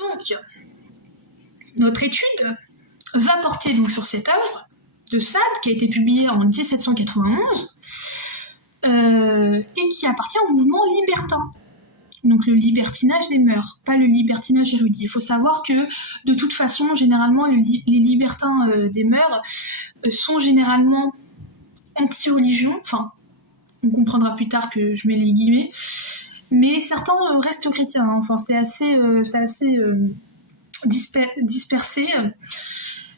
Donc, notre étude va porter donc sur cette œuvre de Sade qui a été publiée en 1791 et qui appartient au mouvement libertin. Donc le libertinage des mœurs, pas le libertinage érudit. Il faut savoir que de toute façon, généralement, les libertins des mœurs sont généralement anti-religion. Enfin, on comprendra plus tard que je mets les guillemets. Mais certains restent chrétiens. Hein. Enfin, c'est assez dispersé.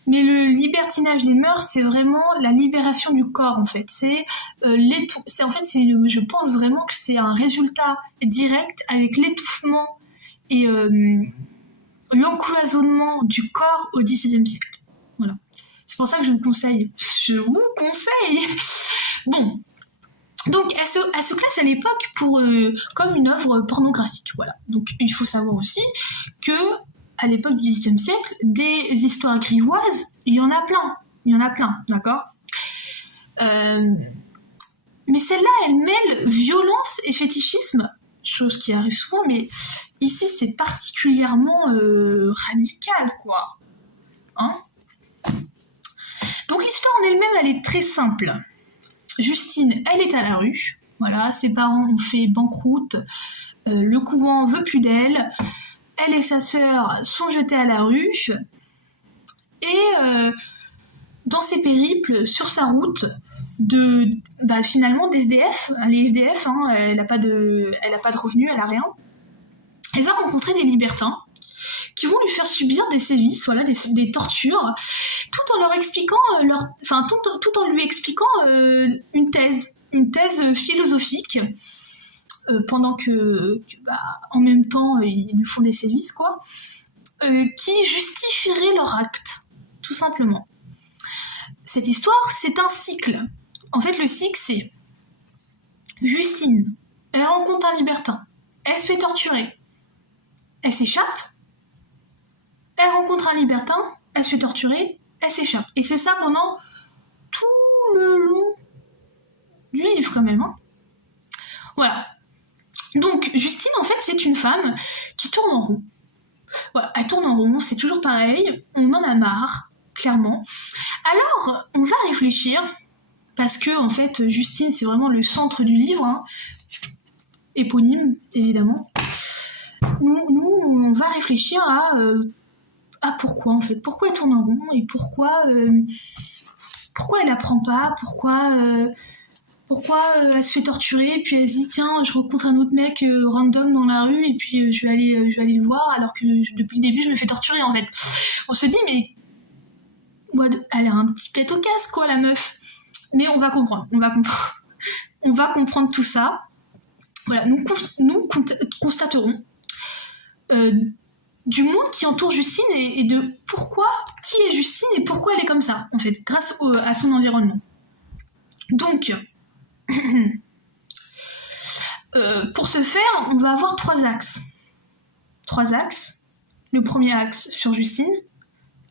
Mais le libertinage des mœurs, c'est vraiment la libération du corps, en fait. Je pense vraiment que c'est un résultat direct avec l'étouffement et l'encloisonnement du corps au XVIIe siècle. Voilà. C'est pour ça que je vous conseille. Bon. Donc, elle se classe à l'époque comme une œuvre pornographique. Voilà. Donc, il faut savoir aussi que à l'époque du XVIIIe siècle, des histoires grivoises, il y en a plein, d'accord mais celle-là, elle mêle violence et fétichisme, chose qui arrive souvent, mais ici, c'est particulièrement radical, quoi. Hein Donc, l'histoire en elle-même, elle est très simple. Justine, elle est à la rue, voilà, ses parents ont fait banqueroute, le couvent veut plus d'elle, elle et sa sœur sont jetées à la rue et dans ses périples, sur sa route, finalement d'SDF, elle est SDF, hein, elle n'a pas de revenus, elle n'a rien, elle va rencontrer des libertins qui vont lui faire subir des sévices, voilà, des tortures, tout en leur expliquant tout en lui expliquant une thèse philosophique. Pendant que en même temps ils lui font des sévices quoi, qui justifieraient leur acte, tout simplement. Cette histoire, c'est un cycle. En fait, le cycle, c'est Justine, elle rencontre un libertin, elle se fait torturer, elle s'échappe, elle rencontre un libertin, elle se fait torturer, elle s'échappe. Et c'est ça pendant tout le long du livre quand même. Hein. Voilà. Donc, Justine, en fait, c'est une femme qui tourne en rond. Voilà, elle tourne en rond, c'est toujours pareil, on en a marre, clairement. Alors, on va réfléchir, parce que, en fait, Justine, c'est vraiment le centre du livre, hein, éponyme, évidemment. Nous, on va réfléchir à pourquoi, en fait. Pourquoi elle tourne en rond, et pourquoi elle apprend pas, pourquoi elle se fait torturer, puis elle se dit tiens, je rencontre un autre mec random dans la rue et puis je vais aller le voir alors que depuis le début je me fais torturer en fait. On se dit mais elle a un petit pet au casque quoi la meuf. Mais on va comprendre tout ça. Voilà, nous constaterons du monde qui entoure Justine et de qui est Justine et pourquoi elle est comme ça en fait, grâce à son environnement. Donc pour ce faire, on va avoir trois axes. Le premier axe sur Justine,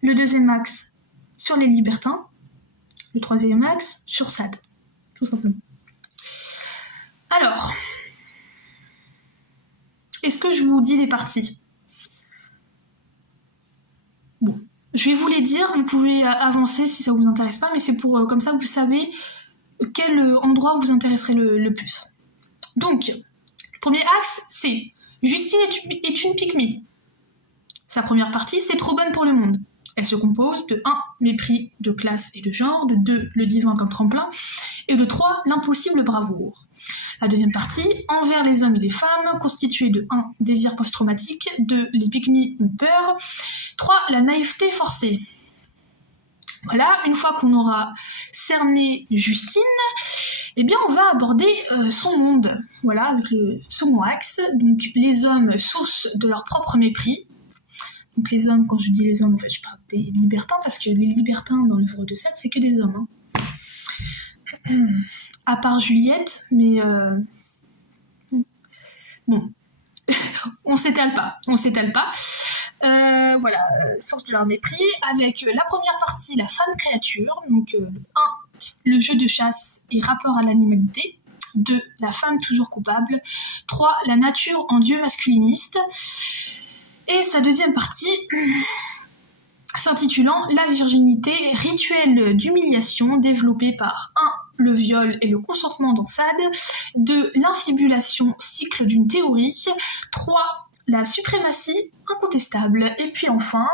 le deuxième axe sur les libertins, le troisième axe sur Sade, tout simplement. Alors, est-ce que je vous dis les parties ? Bon, je vais vous les dire, vous pouvez avancer si ça vous intéresse pas, mais c'est pour comme ça vous savez quel endroit vous intéresserait le plus. Donc, le premier axe, c'est Justine est une pique-me. Sa première partie, c'est trop bonne pour le monde. Elle se compose de 1. Mépris de classe et de genre, de 2. Le divin comme tremplin, et de 3. L'impossible bravoure. La deuxième partie, envers les hommes et les femmes, constituée de 1. Désir post-traumatique, 2. Les pique-me ont peur, 3. La naïveté forcée. Voilà, une fois qu'on aura cerné Justine, eh bien on va aborder son monde, voilà, avec le second axe, donc les hommes source de leur propre mépris. Donc les hommes, quand je dis les hommes, en fait je parle des libertins, parce que les libertins dans l'œuvre de Sade, c'est que des hommes. Hein. À part Juliette, mais bon, on s'étale pas. Voilà, source de leur mépris, avec la première partie, la femme créature, donc 1, le jeu de chasse et rapport à l'animalité, 2, la femme toujours coupable, 3, la nature en dieu masculiniste, Et sa deuxième partie s'intitulant « La virginité, rituel d'humiliation développé par 1. Le viol et le consentement dans Sade, 2. L'infibulation, cycle d'une théorie, 3. La suprématie incontestable. » Et puis enfin,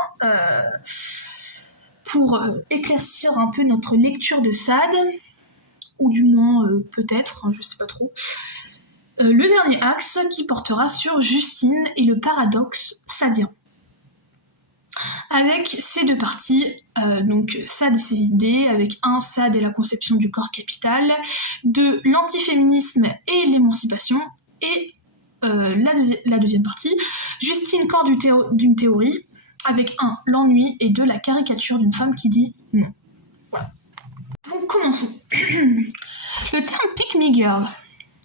pour éclaircir un peu notre lecture de Sade, ou du moins peut-être, je sais pas trop, le dernier axe qui portera sur Justine et le paradoxe sadien. Avec ces deux parties, donc Sade et ses idées, avec 1. Sade et la conception du corps capital, 2. L'antiféminisme et l'émancipation, et la deuxième partie, Justine, corps d'une théorie, avec 1. L'ennui, et 2. La caricature d'une femme qui dit non. Voilà. Donc commençons. Le terme pick me girl,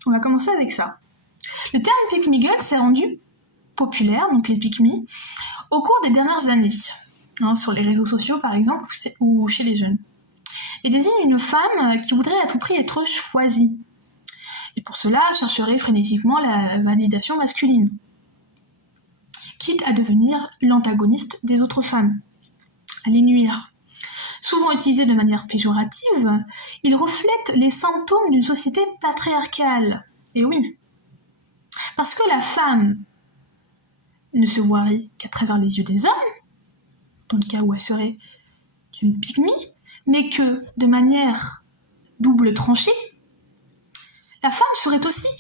on va commencer avec ça. Le terme pick me girl s'est rendu populaire, donc les pick me, au cours des dernières années, sur les réseaux sociaux par exemple, ou chez les jeunes, et désigne une femme qui voudrait à tout prix être choisie, et pour cela chercherait frénétiquement la validation masculine, quitte à devenir l'antagoniste des autres femmes, à les nuire. Souvent utilisé de manière péjorative, il reflète les symptômes d'une société patriarcale. Et oui, parce que la femme ne se voirait qu'à travers les yeux des hommes, dans le cas où elle serait une pygmie, mais que, de manière double tranchée, la femme serait aussi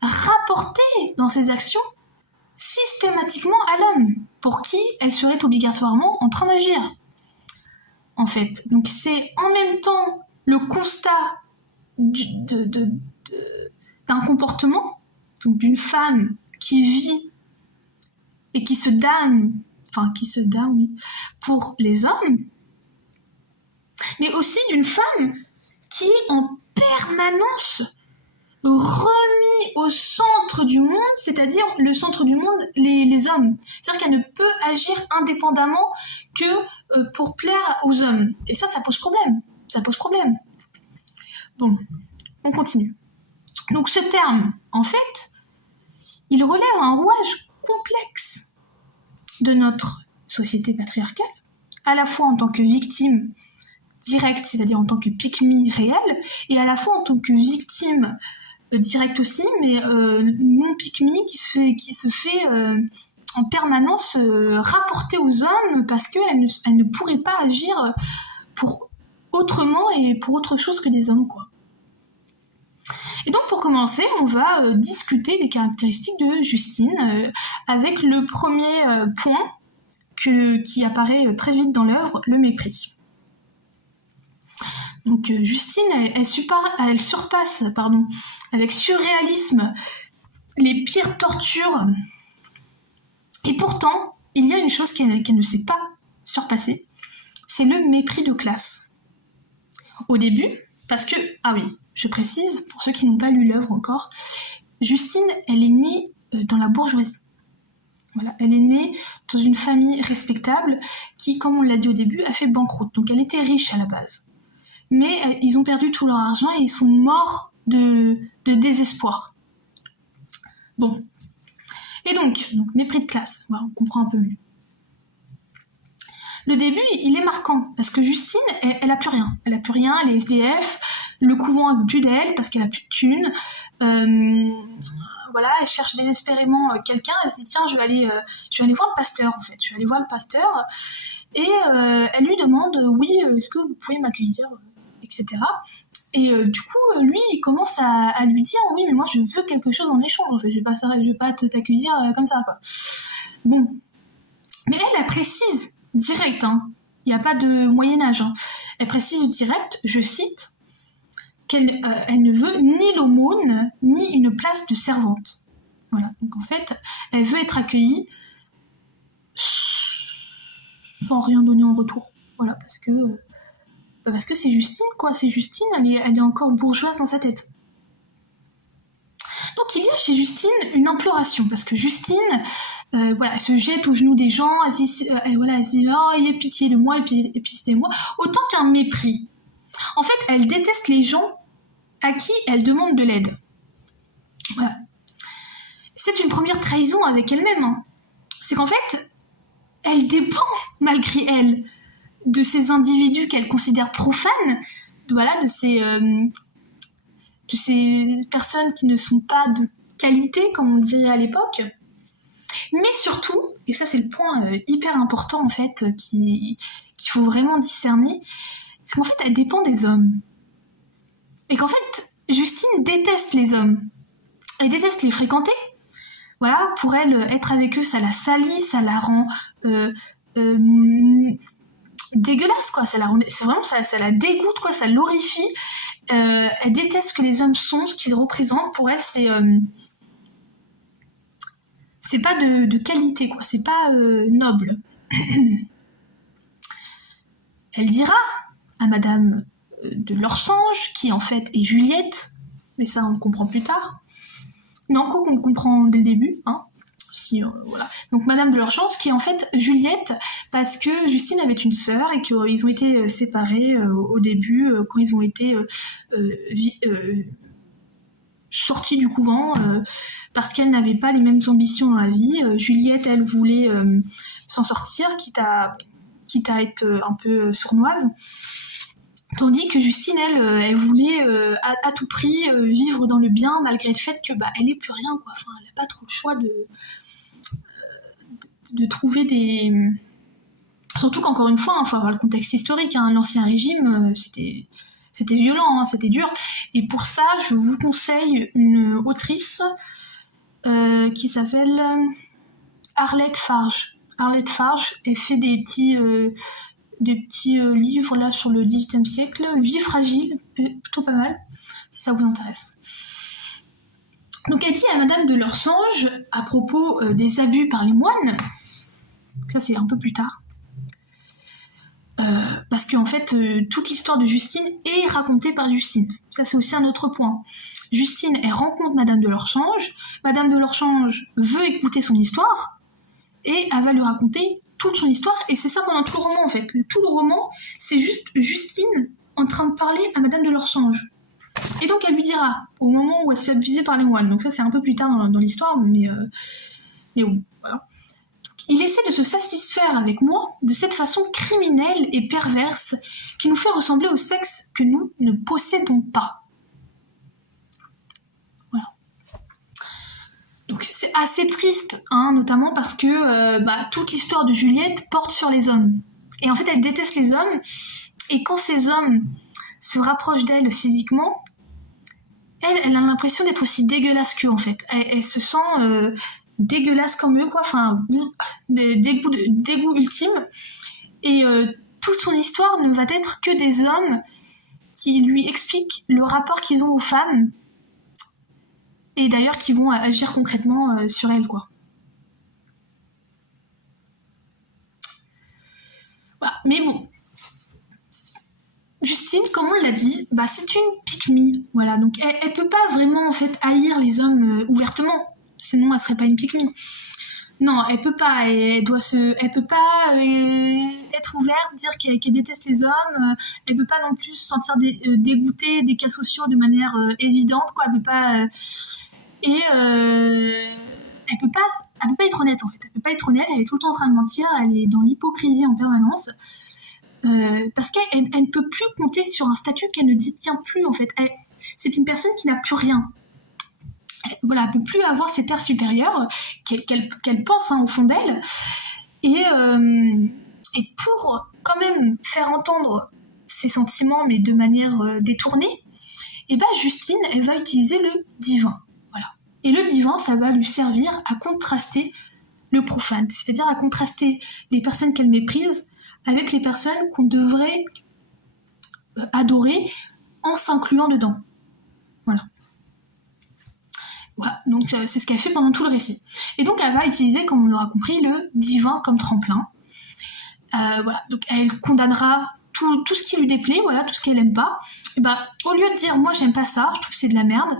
rapportée dans ses actions systématiquement à l'homme, pour qui elle serait obligatoirement en train d'agir. En fait, donc c'est en même temps le constat d'un comportement, donc d'une femme qui vit et qui se damne, oui, pour les hommes, mais aussi d'une femme qui est en permanence remis au centre du monde, c'est-à-dire le centre du monde, les hommes. C'est-à-dire qu'elle ne peut agir indépendamment que pour plaire aux hommes. Et ça pose problème. Ça pose problème. Bon, on continue. Donc ce terme, en fait, il relève un rouage complexe de notre société patriarcale, à la fois en tant que victime directe, c'est-à-dire en tant que pick-me réelle, et à la fois en tant que victime directe aussi, mais non pick-me, qui se fait en permanence rapporter aux hommes parce qu'elle ne pourrait pas agir pour autrement et pour autre chose que des hommes, quoi. Et donc pour commencer, on va discuter des caractéristiques de Justine avec le premier point qui apparaît très vite dans l'œuvre, le mépris. Donc Justine, elle surpasse avec surréalisme les pires tortures. Et pourtant, il y a une chose qu'elle ne sait pas surpasser, c'est le mépris de classe. Au début, parce que, ah oui, je précise, pour ceux qui n'ont pas lu l'œuvre encore, Justine, elle est née dans la bourgeoisie. Voilà, elle est née dans une famille respectable qui, comme on l'a dit au début, a fait banqueroute. Donc elle était riche à la base. Mais ils ont perdu tout leur argent et ils sont morts de désespoir. Bon. Et donc mépris de classe, voilà, on comprend un peu mieux. Le début, il est marquant, parce que Justine, elle a plus rien. Elle a plus rien, elle est SDF, le couvent ne veut plus d'elle parce qu'elle a plus de thunes. Voilà, elle cherche désespérément quelqu'un, elle se dit tiens, je vais aller voir le pasteur en fait. Je vais aller voir le pasteur et elle lui demande oui, est-ce que vous pouvez m'accueillir, etc. Et du coup, lui, il commence à lui dire oui, mais moi je veux quelque chose en échange. En fait, je vais pas t'accueillir comme ça, quoi. Bon, mais elle précise direct, hein. Il n'y a pas de Moyen-Âge. Hein. Elle précise direct, je cite, qu'elle elle ne veut ni l'aumône, ni une place de servante. Voilà. Donc en fait, elle veut être accueillie sans rien donner en retour. Voilà, parce que c'est Justine, quoi. C'est Justine, elle est encore bourgeoise dans sa tête. Donc il y a chez Justine une imploration, parce que Justine, elle se jette aux genoux des gens, elle se dit, oh, ayez pitié de moi, et pitié de moi, autant qu'un mépris. En fait, elle déteste les gens à qui elle demande de l'aide. Voilà. C'est une première trahison avec elle-même. Hein. C'est qu'en fait, elle dépend, malgré elle, de ces individus qu'elle considère profanes, voilà, de ces personnes qui ne sont pas de qualité, comme on dirait à l'époque. Mais surtout, et ça c'est le point hyper important en fait, qu'il faut vraiment discerner, c'est qu'en fait elle dépend des hommes. Et qu'en fait, Justine déteste les hommes. Elle déteste les fréquenter. Voilà, pour elle, être avec eux, ça la salit, ça la rend dégueulasse, quoi. C'est vraiment, ça la dégoûte, quoi, ça l'horrifie. Elle déteste que les hommes sont ce qu'ils représentent. Pour elle, c'est pas de qualité, quoi. C'est pas noble. Elle dira à Madame de Lorsange, qui en fait est Juliette, mais ça on le comprend plus tard. Mais encore qu'on le comprend dès le début, hein. Si, voilà. Donc Madame de Lorsange, qui est en fait Juliette, parce que Justine avait une sœur et qu'ils ont été séparés au début, quand ils ont été sortis du couvent, parce qu'elle n'avait pas les mêmes ambitions dans la vie. Juliette, elle voulait s'en sortir, quitte à être un peu sournoise. Tandis que Justine, elle voulait à tout prix vivre dans le bien, malgré le fait que elle n'ait plus rien, quoi. Enfin, elle n'a pas trop le choix de trouver des... Surtout qu'encore une fois, il faut avoir le contexte historique, hein. L'Ancien Régime, c'était violent, hein, c'était dur. Et pour ça, je vous conseille une autrice qui s'appelle Arlette Farge. Arlette Farge, elle fait des petits livres là sur le XVIIIe siècle, Vie fragile, plutôt pas mal, si ça vous intéresse. Donc elle dit à Madame de Lorsange, à propos des abus par les moines, ça c'est un peu plus tard, parce qu'en fait toute l'histoire de Justine est racontée par Justine. Ça c'est aussi un autre point. Justine, elle rencontre Madame de Lorsange, Madame de Lorsange veut écouter son histoire, et elle va lui raconter toute son histoire, et c'est ça pendant tout le roman en fait. Tout le roman, c'est juste Justine en train de parler à Madame de Lorsange. Et donc elle lui dira, au moment où elle se fait abuser par les moines, donc ça c'est un peu plus tard dans l'histoire, mais bon, voilà. Il essaie de se satisfaire avec moi de cette façon criminelle et perverse qui nous fait ressembler au sexe que nous ne possédons pas. Voilà. Donc c'est assez triste, hein, notamment parce que toute l'histoire de Juliette porte sur les hommes. Et en fait, elle déteste les hommes, et quand ces hommes se rapprochent d'elle physiquement, elle a l'impression d'être aussi dégueulasse qu'eux, en fait. Elle se sent dégueulasse comme eux, quoi. Enfin, dégoût ultime. Et toute son histoire ne va être que des hommes qui lui expliquent le rapport qu'ils ont aux femmes, et d'ailleurs qui vont agir concrètement sur elle, quoi. Voilà. Mais bon, Justine, comme on l'a dit, c'est une pick-me, voilà. Donc elle peut pas vraiment en fait haïr les hommes ouvertement, sinon elle serait pas une pick-me. Non, elle peut pas. Elle peut pas être ouverte, dire qu'elle déteste les hommes. Elle peut pas non plus se sentir dégoûtée des cas sociaux de manière évidente, quoi. Elle peut pas. Elle peut pas être honnête en fait. Elle peut pas être honnête. Elle est tout le temps en train de mentir. Elle est dans l'hypocrisie en permanence. Parce qu'elle ne peut plus compter sur un statut qu'elle ne détient plus en fait. C'est une personne qui n'a plus rien. Voilà, elle peut plus avoir cet air supérieur qu'elle pense, hein, au fond d'elle. Et pour quand même faire entendre ses sentiments, mais de manière détournée, Justine, elle va utiliser le divin. Voilà. Et le divin, ça va lui servir à contraster le profane, c'est-à-dire à contraster les personnes qu'elle méprise avec les personnes qu'on devrait adorer en s'incluant dedans. Voilà. Voilà, donc c'est ce qu'elle fait pendant tout le récit. Et donc elle va utiliser, comme on l'aura compris, le divin comme tremplin. Voilà, donc elle condamnera tout ce qui lui déplaît, voilà, tout ce qu'elle aime pas. Et au lieu de dire moi j'aime pas ça, je trouve que c'est de la merde,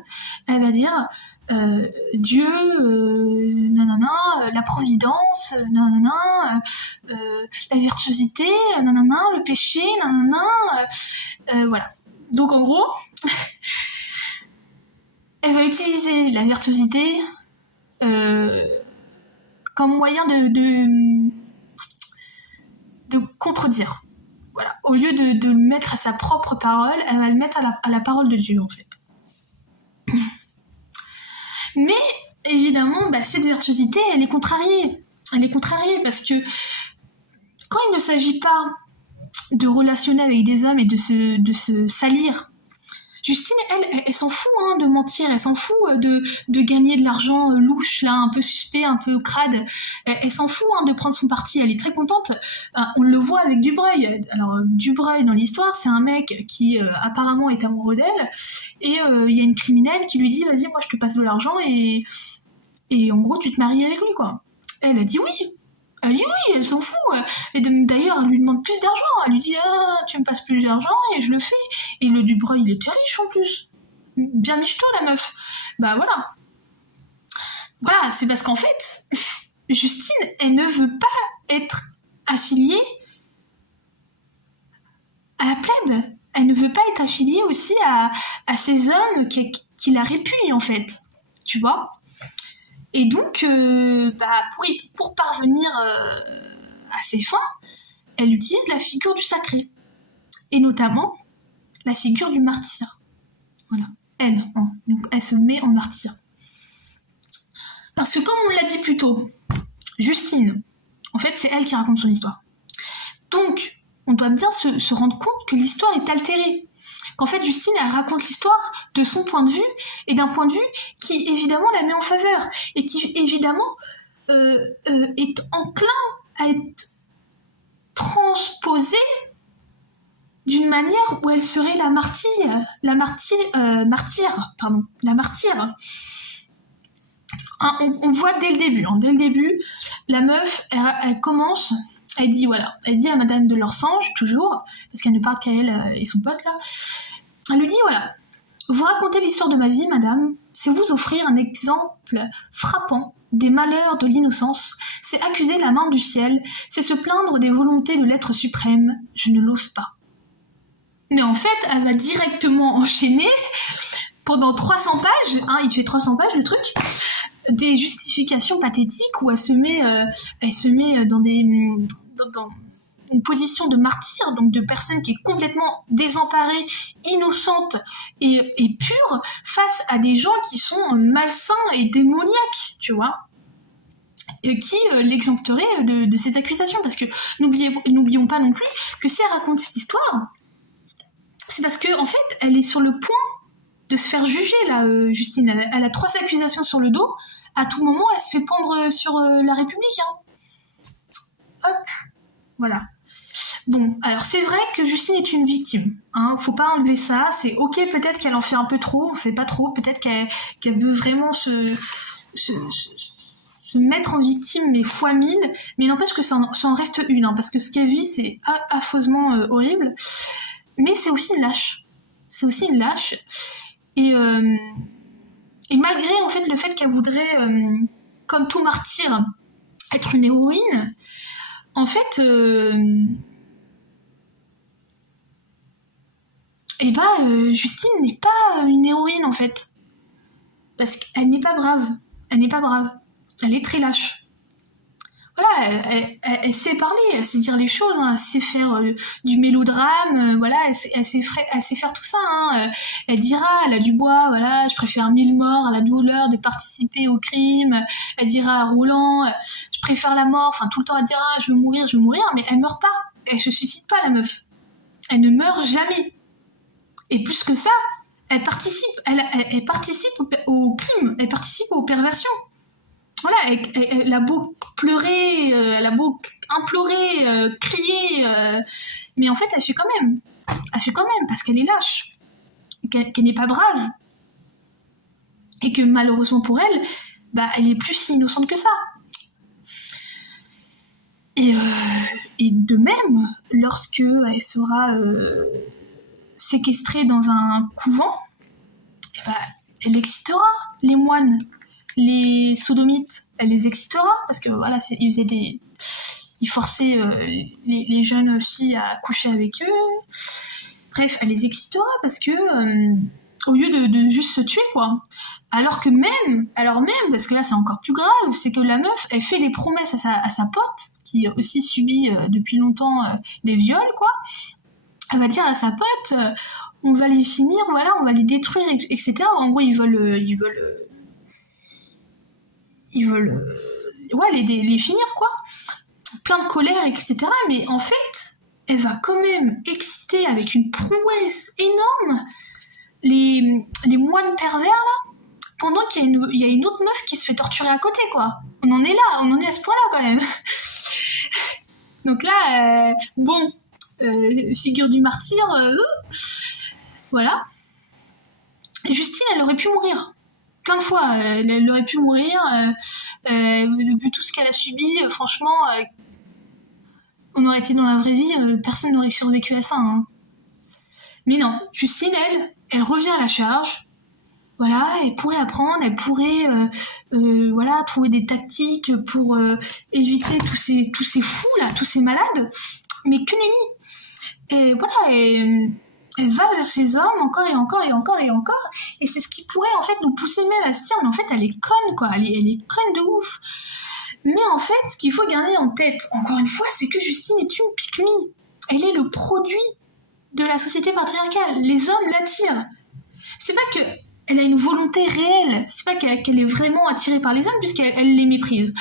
elle va dire Dieu, nanana, la providence, nanana, la virtuosité, nanana, le péché, nanana, voilà. Donc en gros, elle va utiliser la virtuosité comme moyen contredire. Voilà. Au lieu de le mettre à sa propre parole, elle va le mettre à la parole de Dieu, en fait. Mais, évidemment, cette virtuosité, elle est contrariée. Elle est contrariée parce que quand il ne s'agit pas de relationner avec des hommes et de se salir, Justine, elle s'en fout de mentir, elle s'en fout de gagner de l'argent louche, là, un peu suspect, un peu crade. Elle s'en fout de prendre son parti, elle est très contente. On le voit avec Dubreuil. Alors, Dubreuil, dans l'histoire, c'est un mec qui apparemment est amoureux d'elle, et il y a une criminelle qui lui dit « Vas-y, moi je te passe de l'argent, et en gros, tu te maries avec lui, quoi. » Elle a dit oui. Elle dit oui, elle s'en fout. Et d'ailleurs, elle lui demande plus d'argent. Elle lui dit tu me passes plus d'argent et je le fais. Et le Dubreuil, il était riche en plus. Bien michto, la meuf. Voilà. Voilà, c'est parce qu'en fait, Justine, elle ne veut pas être affiliée à la plèbe. Elle ne veut pas être affiliée aussi à ces hommes qui la répugnent, en fait. Tu vois ? Et donc, pour parvenir à ses fins, elle utilise la figure du sacré. Et notamment, la figure du martyr. Voilà. Donc elle se met en martyr. Parce que comme on l'a dit plus tôt, Justine, en fait, c'est elle qui raconte son histoire. Donc, on doit bien se rendre compte que l'histoire est altérée. Qu'en fait, Justine, elle raconte l'histoire de son point de vue, et d'un point de vue qui, évidemment, la met en faveur, et qui, évidemment, est enclin à être transposée d'une manière où elle serait la martyre. On voit dès le début, la meuf, elle commence, elle dit à Madame de Lorsange, toujours, parce qu'elle ne parle qu'à elle et son pote, là, elle lui dit, voilà, vous racontez l'histoire de ma vie, madame, c'est vous offrir un exemple frappant des malheurs de l'innocence, c'est accuser la main du ciel, c'est se plaindre des volontés de l'être suprême, je ne l'ose pas. Mais en fait, elle va directement enchaîner, pendant 300 pages, il fait 300 pages le truc, des justifications pathétiques où elle se met dans une position de martyr, donc de personne qui est complètement désemparée, innocente et pure, face à des gens qui sont malsains et démoniaques, tu vois, et qui l'exempteraient de ces accusations. Parce que n'oublions pas non plus que si elle raconte cette histoire, c'est parce que en fait, elle est sur le point de se faire juger, là, Justine. Elle a 3 accusations sur le dos. À tout moment, elle se fait pendre sur la République. Hop, voilà. Bon, alors c'est vrai que Justine est une victime. Faut pas enlever ça. C'est ok, peut-être qu'elle en fait un peu trop, on sait pas trop. Peut-être qu'elle veut vraiment se mettre en victime, mais fois 1000. Mais n'empêche que ça en reste une, parce que ce qu'elle vit, c'est affreusement horrible. Mais c'est aussi une lâche. Et malgré en fait le fait qu'elle voudrait, comme tout martyr, être une héroïne, en fait, Justine n'est pas une héroïne en fait, parce qu'elle n'est pas brave. Elle est très lâche. Voilà, elle sait parler, elle sait dire les choses, elle sait faire du mélodrame, voilà, elle sait faire tout ça. Elle dira à la Dubois, voilà, je préfère 1000 morts à la douleur de participer au crime. Elle dira à Roland, je préfère la mort. Enfin, tout le temps, elle dira, je veux mourir, mais elle meurt pas. Elle se suicide pas, la meuf. Elle ne meurt jamais. Et plus que ça, elle participe au crime, elle participe aux perversions. Voilà, elle a beau pleurer, elle a beau implorer, crier, mais en fait, elle fait quand même, parce qu'elle est lâche, qu'elle n'est pas brave, et que malheureusement pour elle, elle est plus si innocente que ça. Et de même, lorsque elle sera séquestrée dans un couvent, elle excitera les moines. Les sodomites, elle les excitera, parce que voilà, ils forçaient les jeunes filles à coucher avec eux. Bref, elle les excitera parce que au lieu de juste se tuer, quoi. Alors même, parce que là c'est encore plus grave, c'est que la meuf, elle fait des promesses à sa pote, qui aussi subit depuis longtemps des viols, quoi. Elle va dire à sa pote, on va les finir, voilà, on va les détruire, etc. En gros, ils veulent les finir, quoi. Plein de colère, etc. Mais en fait, elle va quand même exciter avec une prouesse énorme les moines pervers, là, pendant qu'il y a une autre meuf qui se fait torturer à côté, quoi. On en est là, on en est à ce point-là, quand même. Donc là, figure du martyr, voilà. Justine, elle aurait pu mourir. Plein de fois, elle aurait pu mourir. Vu tout ce qu'elle a subi, franchement, on aurait été dans la vraie vie, personne n'aurait survécu à ça. Hein. Mais non, Justine, elle revient à la charge. Voilà, elle pourrait apprendre, elle pourrait trouver des tactiques pour éviter tous ces fous là, tous ces malades. Mais que nenni. Et voilà, elle va vers ces hommes encore et encore et encore et encore. Et c'est ce qui pourrait en fait nous pousser même à se dire, mais en fait elle est conne, quoi. Elle est conne de ouf. Mais en fait, ce qu'il faut garder en tête, encore une fois, c'est que Justine est une pique-me. Elle est le produit de la société patriarcale. Les hommes l'attirent. C'est pas que elle a une volonté réelle, c'est pas qu'elle est vraiment attirée par les hommes puisqu'elle les méprise.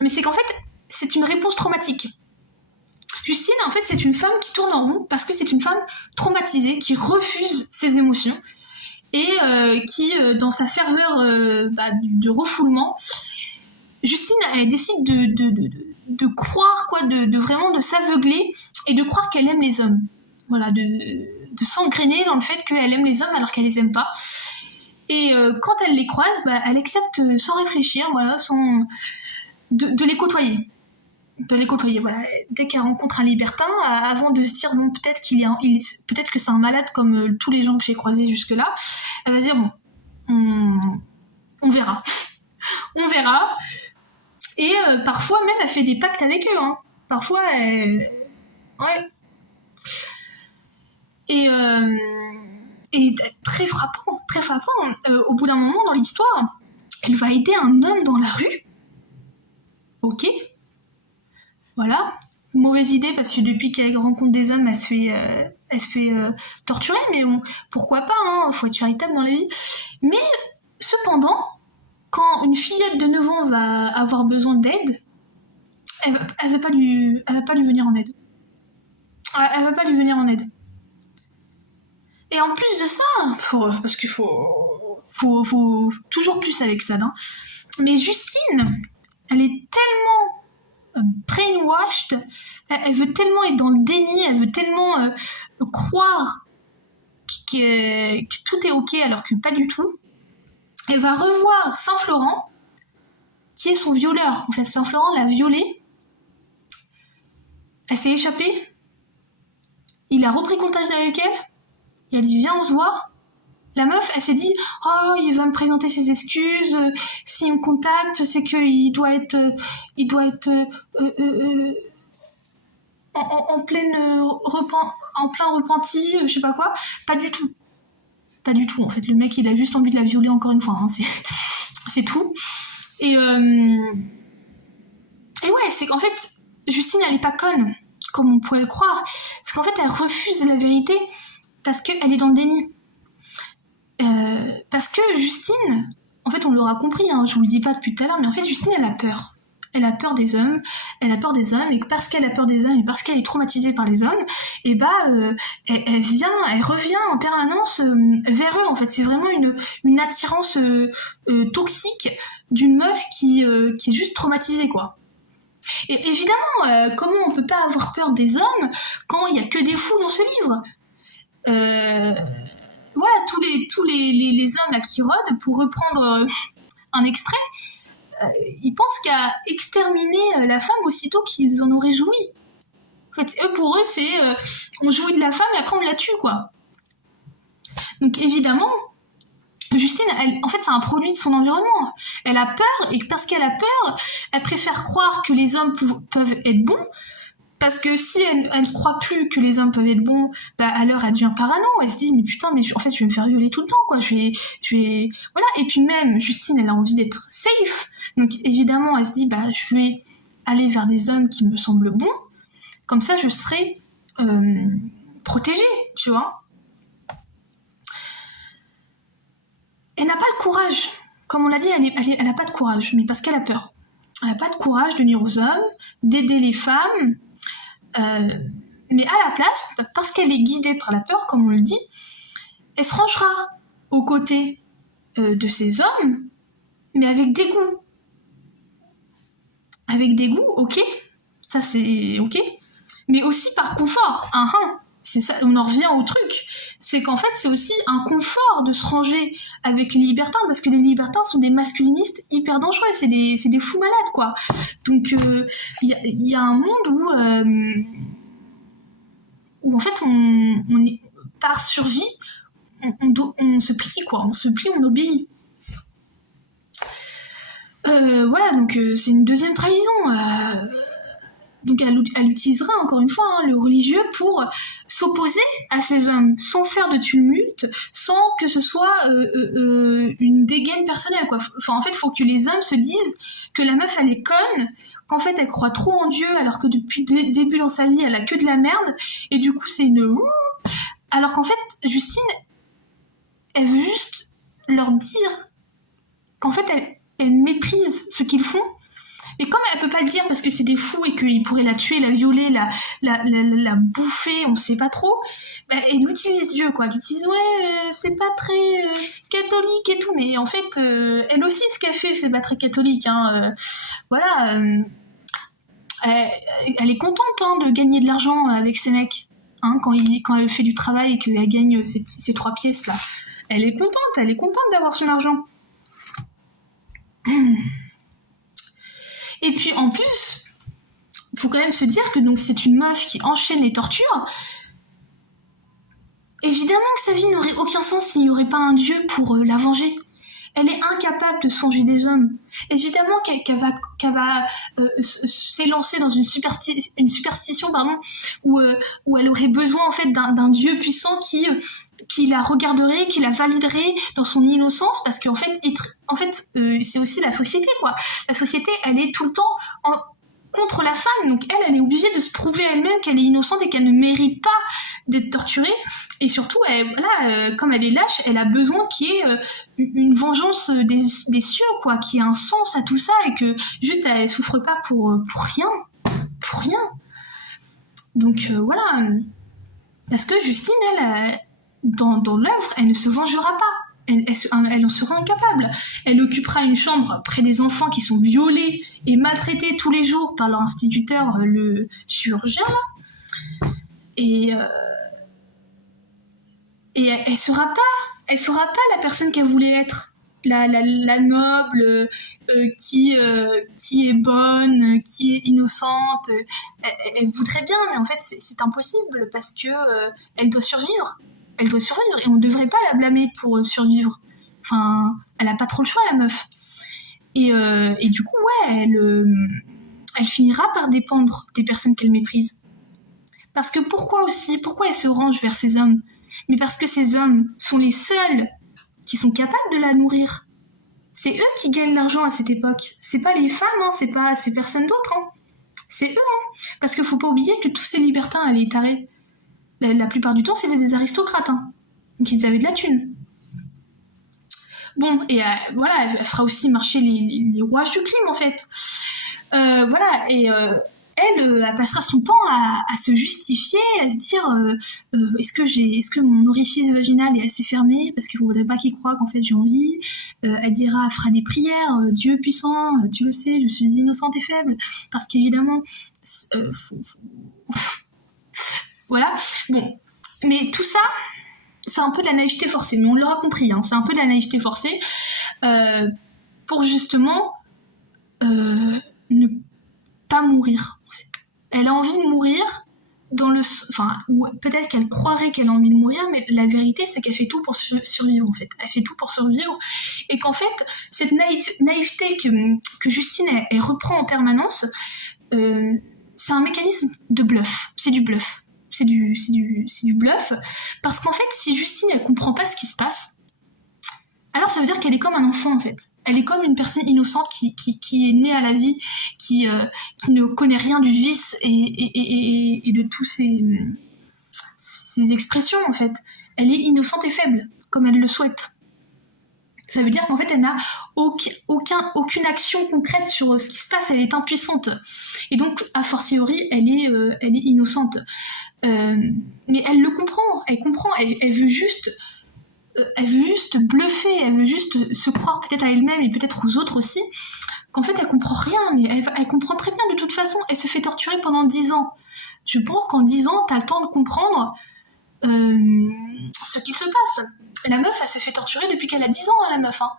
Mais c'est qu'en fait, c'est une réponse traumatique. Justine, en fait, c'est une femme qui tourne en rond parce que c'est une femme traumatisée qui refuse ses émotions et qui, dans sa ferveur de refoulement, Justine, elle décide de croire, quoi, de vraiment de s'aveugler et de croire qu'elle aime les hommes. Voilà, de s'engrainer dans le fait qu'elle aime les hommes alors qu'elle les aime pas. Et quand elle les croise, elle accepte sans réfléchir, voilà, de les côtoyer. De les côtoyer, voilà. Dès qu'elle rencontre un libertin, avant de se dire bon, peut-être que c'est un malade comme tous les gens que j'ai croisés jusque-là, elle va se dire bon, on verra. On verra. Et parfois même elle fait des pactes avec eux, hein. Parfois ouais. Et très frappant, au bout d'un moment dans l'histoire, elle va aider un homme dans la rue. Ok. Voilà. Mauvaise idée parce que depuis qu'elle rencontre des hommes, elle se fait torturer, mais bon, pourquoi pas, hein, faut être charitable dans la vie. Mais cependant, quand une fillette de 9 ans va avoir besoin d'aide, elle va pas lui venir en aide. Elle va pas lui venir en aide. Et en plus de ça, parce qu'il faut toujours plus avec ça, hein. Mais Justine, elle est tellement brainwashed, elle veut tellement être dans le déni, elle veut tellement croire que tout est ok alors que pas du tout. Elle va revoir Saint-Florent, qui est son violeur. En fait, Saint-Florent l'a violée. Elle s'est échappée. Il a repris contact avec elle. Et elle dit viens, on se voit. La meuf, elle s'est dit oh, il va me présenter ses excuses. S'il me contacte, c'est qu'il doit être en plein repenti, je sais pas quoi. Pas du tout. Pas du tout, en fait. Le mec, il a juste envie de la violer encore une fois. Hein. C'est tout. Et ouais, c'est qu'en fait, Justine, elle est pas conne, comme on pourrait le croire. C'est qu'en fait, elle refuse la vérité parce qu'elle est dans le déni. Parce que Justine, en fait, on l'aura compris, hein, je vous le dis pas depuis tout à l'heure, mais en fait, Justine, elle a peur. Elle a peur des hommes, et parce qu'elle a peur des hommes, et parce qu'elle est traumatisée par les hommes, et elle revient en permanence vers eux, en fait. C'est vraiment une attirance toxique d'une meuf qui est juste traumatisée, quoi. Et évidemment, comment on peut pas avoir peur des hommes quand il y a que des fous dans ce livre? Voilà, tous les hommes là qui rôdent, pour reprendre un extrait, ils pensent qu'à exterminer la femme aussitôt qu'ils en auraient joui. En fait, pour eux, c'est on jouit de la femme et après on la tue, quoi. Donc évidemment, Justine, en fait, c'est un produit de son environnement. Elle a peur, et parce qu'elle a peur, elle préfère croire que les hommes peuvent être bons, Parce que si elle ne croit plus que les hommes peuvent être bons, bah alors elle devient parano. Elle se dit mais putain, mais en fait je vais me faire violer tout le temps, quoi. Voilà. Et puis même Justine, elle a envie d'être safe. Donc évidemment, elle se dit bah je vais aller vers des hommes qui me semblent bons. Comme ça, je serai protégée, tu vois. Elle n'a pas le courage. Comme on l'a dit, elle n'a pas de courage, mais parce qu'elle a peur. Elle n'a pas de courage de nuire aux hommes, d'aider les femmes. Mais à la place, parce qu'elle est guidée par la peur, comme on le dit, elle se rangera aux côtés de ces hommes, mais avec dégoût. Avec dégoût, ok, ça c'est ok, mais aussi par confort. C'est ça, on en revient au truc. C'est qu'en fait, c'est aussi un confort de se ranger avec les libertins, parce que les libertins sont des masculinistes hyper dangereux, c'est des fous malades, quoi. Donc, il y a un monde où en fait, par survie, on se plie, quoi. On se plie, on obéit. Voilà, donc c'est une deuxième trahison. Donc elle utilisera encore une fois le religieux pour s'opposer à ces hommes, sans faire de tumulte, sans que ce soit une dégaine personnelle, quoi. Enfin, en fait, il faut que les hommes se disent que la meuf, elle est conne, qu'en fait, elle croit trop en Dieu, alors que depuis le début dans sa vie, elle a que de la merde, et du coup, c'est une... Alors qu'en fait, Justine, elle veut juste leur dire qu'en fait, elle méprise ce qu'ils font. Et comme elle peut pas le dire parce que c'est des fous et qu'ils pourraient la tuer, la violer, la bouffer, on sait pas trop, bah, elle utilise Dieu, quoi. Elle utilise, c'est pas très catholique et tout, mais en fait, elle aussi, ce qu'elle fait, c'est pas très catholique, hein. Voilà. Elle est contente de gagner de l'argent avec ces mecs, hein, quand elle fait du travail et qu'elle gagne ces 3 pièces, là. Elle est contente d'avoir son argent. Et puis en plus, il faut quand même se dire que donc c'est une meuf qui enchaîne les tortures. Évidemment que sa vie n'aurait aucun sens s'il n'y aurait pas un dieu pour la venger. Elle est incapable de se venger des hommes. Évidemment qu'elle va s'élancer dans une superstition, où elle aurait besoin en fait d'un dieu puissant qui la regarderait, qui la validerait dans son innocence, parce qu'en fait, c'est aussi la société, quoi. La société, elle est tout le temps contre la femme, donc elle est obligée de se prouver elle-même qu'elle est innocente et qu'elle ne mérite pas d'être torturée. Et surtout, comme elle est lâche, elle a besoin qu'il y ait une vengeance des cieux, quoi, qu'il y ait un sens à tout ça et que juste elle souffre pas pour rien. Donc voilà, parce que Justine, elle, dans l'œuvre, elle ne se vengera pas. Elle en sera incapable. Elle occupera une chambre près des enfants qui sont violés et maltraités tous les jours par leur instituteur, le chirurgien, là. Et elle sera pas la personne qu'elle voulait être. La noble, qui est bonne, qui est innocente. Elle voudrait bien, mais en fait, c'est impossible parce que elle doit survivre. Elle doit survivre et on ne devrait pas la blâmer pour survivre. Enfin, elle a pas trop le choix, la meuf. Et du coup, ouais, elle finira par dépendre des personnes qu'elle méprise. Parce que pourquoi elle se range vers ces hommes? Mais parce que ces hommes sont les seuls qui sont capables de la nourrir. C'est eux qui gagnent l'argent à cette époque. C'est pas les femmes, hein, c'est personne d'autre, hein. C'est eux, hein. Parce qu'il faut pas oublier que tous ces libertins, les tarés, la plupart du temps, c'était des aristocrates, hein. Donc ils avaient de la thune. Bon, et voilà, elle fera aussi marcher les rouages du crime, en fait. Voilà, et elle passera son temps à se justifier, à se dire est-ce que mon orifice vaginal est assez fermé parce qu'il ne faudrait pas qu'il croie qu'en fait j'ai envie. Elle fera des prières, Dieu puissant, tu le sais, je suis innocente et faible, parce qu'évidemment voilà, bon, mais tout ça c'est un peu de la naïveté forcée, mais on l'aura compris, hein, c'est un peu de la naïveté forcée pour justement ne pas mourir. Elle a envie de mourir ou peut-être qu'elle croirait qu'elle a envie de mourir, mais la vérité c'est qu'elle fait tout pour survivre, en fait. Elle fait tout pour survivre, et qu'en fait cette naïveté que Justine elle reprend en permanence, c'est un mécanisme de bluff. C'est du bluff. C'est du bluff. Parce qu'en fait, si Justine, elle comprend pas ce qui se passe, alors ça veut dire qu'elle est comme un enfant, en fait. Elle est comme une personne innocente qui est née à la vie, qui ne connaît rien du vice et de tous ces expressions, en fait. Elle est innocente et faible, comme elle le souhaite. Ça veut dire qu'en fait, elle n'a aucune action concrète sur ce qui se passe, elle est impuissante. Et donc, a fortiori, elle est innocente. Mais elle le comprend, elle veut juste bluffer, elle veut juste se croire peut-être à elle-même et peut-être aux autres aussi, qu'en fait, elle comprend rien, mais elle comprend très bien de toute façon, elle se fait torturer pendant 10 ans. Je pense qu'en 10 ans, t'as le temps de comprendre ce qui se passe. La meuf, elle se fait torturer depuis qu'elle a 10 ans, la meuf. Hein.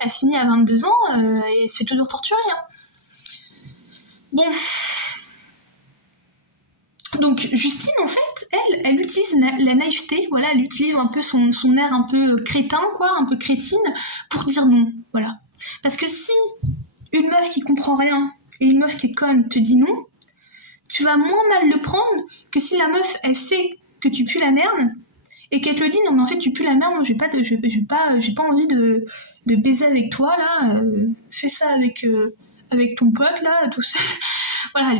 Elle finit à 22 ans et elle se fait toujours torturer. Hein. Bon. Donc, Justine, en fait, elle utilise la naïveté, voilà, elle utilise un peu son air un peu crétin, quoi, un peu crétine, pour dire non, voilà. Parce que si une meuf qui comprend rien et une meuf qui est conne te dit non, tu vas moins mal le prendre que si la meuf, elle sait que tu pues la merde, et qu'elle te le dit, non mais en fait tu pues la merde, j'ai pas envie de baiser avec toi là, fais ça avec ton pote là, tout seul. Voilà,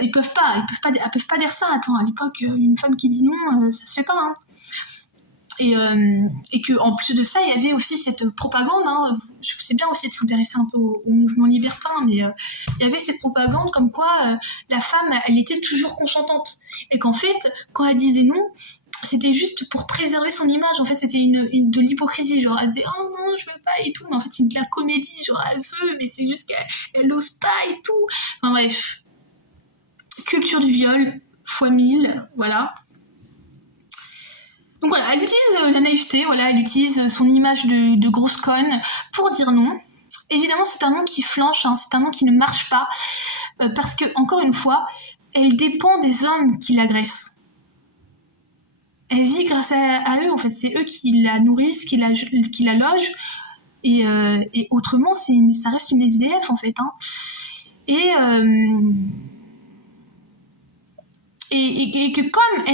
ils peuvent pas dire ça. Attends, à l'époque, une femme qui dit non, ça se fait pas. Hein. Et que en plus de ça, il y avait aussi cette propagande. Hein, c'est bien aussi de s'intéresser un peu au mouvement libertin, mais il y avait cette propagande comme quoi la femme, elle était toujours consentante, et qu'en fait, quand elle disait non, c'était juste pour préserver son image. En fait, c'était de l'hypocrisie. Genre, elle disait « Oh non, je veux pas » et tout. Mais en fait, c'est de la comédie. Genre, elle veut, mais c'est juste qu'elle ose pas et tout. Enfin bref. Culture du viol, fois 1000, voilà. Donc voilà, elle utilise la naïveté, voilà, elle utilise son image de grosse conne pour dire non. Évidemment, c'est un non qui flanche, hein, c'est un non qui ne marche pas. Parce que, encore une fois, elle dépend des hommes qui l'agressent. Elle vit grâce à eux, en fait. C'est eux qui la nourrissent, qui la logent. Et autrement, ça reste une SDF, en fait. Hein. Et que comme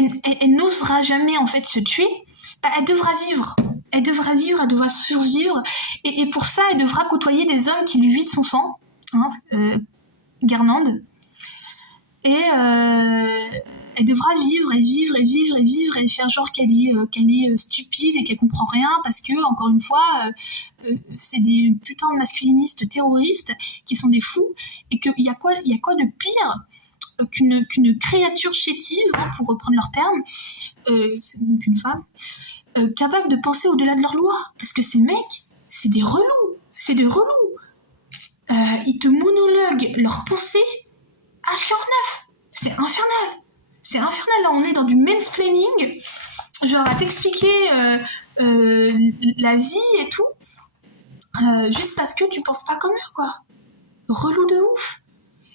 elle n'osera jamais, en fait, se tuer, bah, elle devra vivre. Elle devra survivre. Et pour ça, elle devra côtoyer des hommes qui lui vident son sang. Hein, Garnande. Et elle devra vivre et faire genre qu'elle est stupide et qu'elle comprend rien parce que, encore une fois, c'est des putains de masculinistes terroristes qui sont des fous, et qu'il y a quoi de pire qu'une créature chétive, hein, pour reprendre leur terme, c'est donc une femme, capable de penser au-delà de leur loi. Parce que ces mecs, c'est des relous. Ils te monologuent leurs pensées H49. C'est infernal. Là, on est dans du mansplaining, genre à t'expliquer la vie et tout, juste parce que tu penses pas comme eux, quoi. Relou de ouf.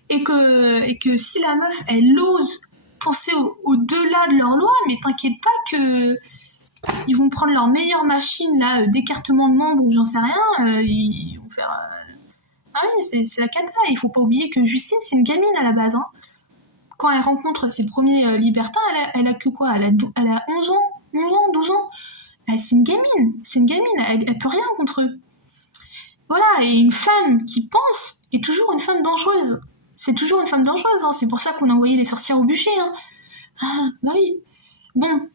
Et que si la meuf, elle ose penser au-delà de leur loi, mais t'inquiète pas que ils vont prendre leur meilleure machine là, d'écartement de membres ou j'en sais rien, ils vont faire... Ah oui, c'est la cata. Il faut pas oublier que Justine, c'est une gamine à la base, hein. Quand elle rencontre ses premiers libertins, elle a que quoi, elle a 11 ans, 12 ans. C'est une gamine, elle peut rien contre eux. Voilà, et une femme qui pense est toujours une femme dangereuse. C'est toujours une femme dangereuse, hein. C'est pour ça qu'on a envoyé les sorcières au bûcher. Hein. Ah, bah oui. Bon.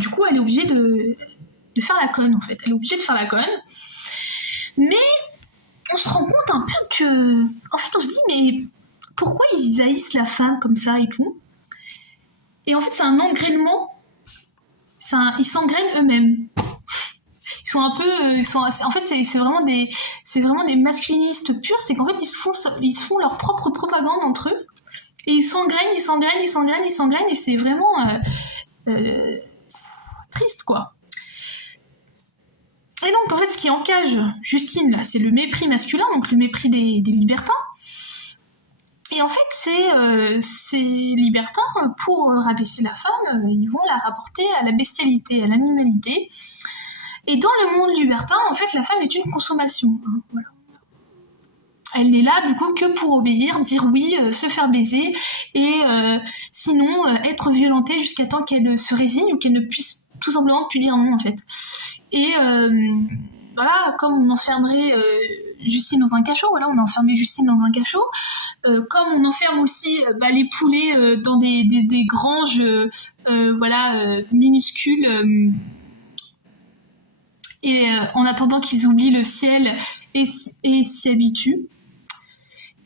Du coup, elle est obligée de faire la conne, en fait. Elle est obligée de faire la conne. Mais on se rend compte un peu que... En fait, on se dit, mais... Pourquoi ils haïssent la femme comme ça et tout? Et en fait, c'est un engrainement. Ils s'engrainent eux-mêmes. Ils sont un peu... en fait, c'est vraiment des masculinistes purs. C'est qu'en fait, ils se font leur propre propagande entre eux. Et ils s'engrainent. Et c'est vraiment triste, quoi. Et donc, en fait, ce qui encage Justine, là, c'est le mépris masculin, donc le mépris des libertins. Et en fait, ces libertins, pour rabaisser la femme, ils vont la rapporter à la bestialité, à l'animalité. Et dans le monde libertin, en fait, la femme est une consommation. Hein, voilà. elle n'est là du coup que pour obéir, dire oui, se faire baiser, et sinon être violentée jusqu'à temps qu'elle se résigne ou qu'elle ne puisse tout simplement plus dire non en fait. Et voilà, comme on enfermerait Justine dans un cachot, voilà, on a enfermé Justine dans un cachot, comme on enferme aussi les poulets dans des granges minuscules, et en attendant qu'ils oublient le ciel et s'y habituent.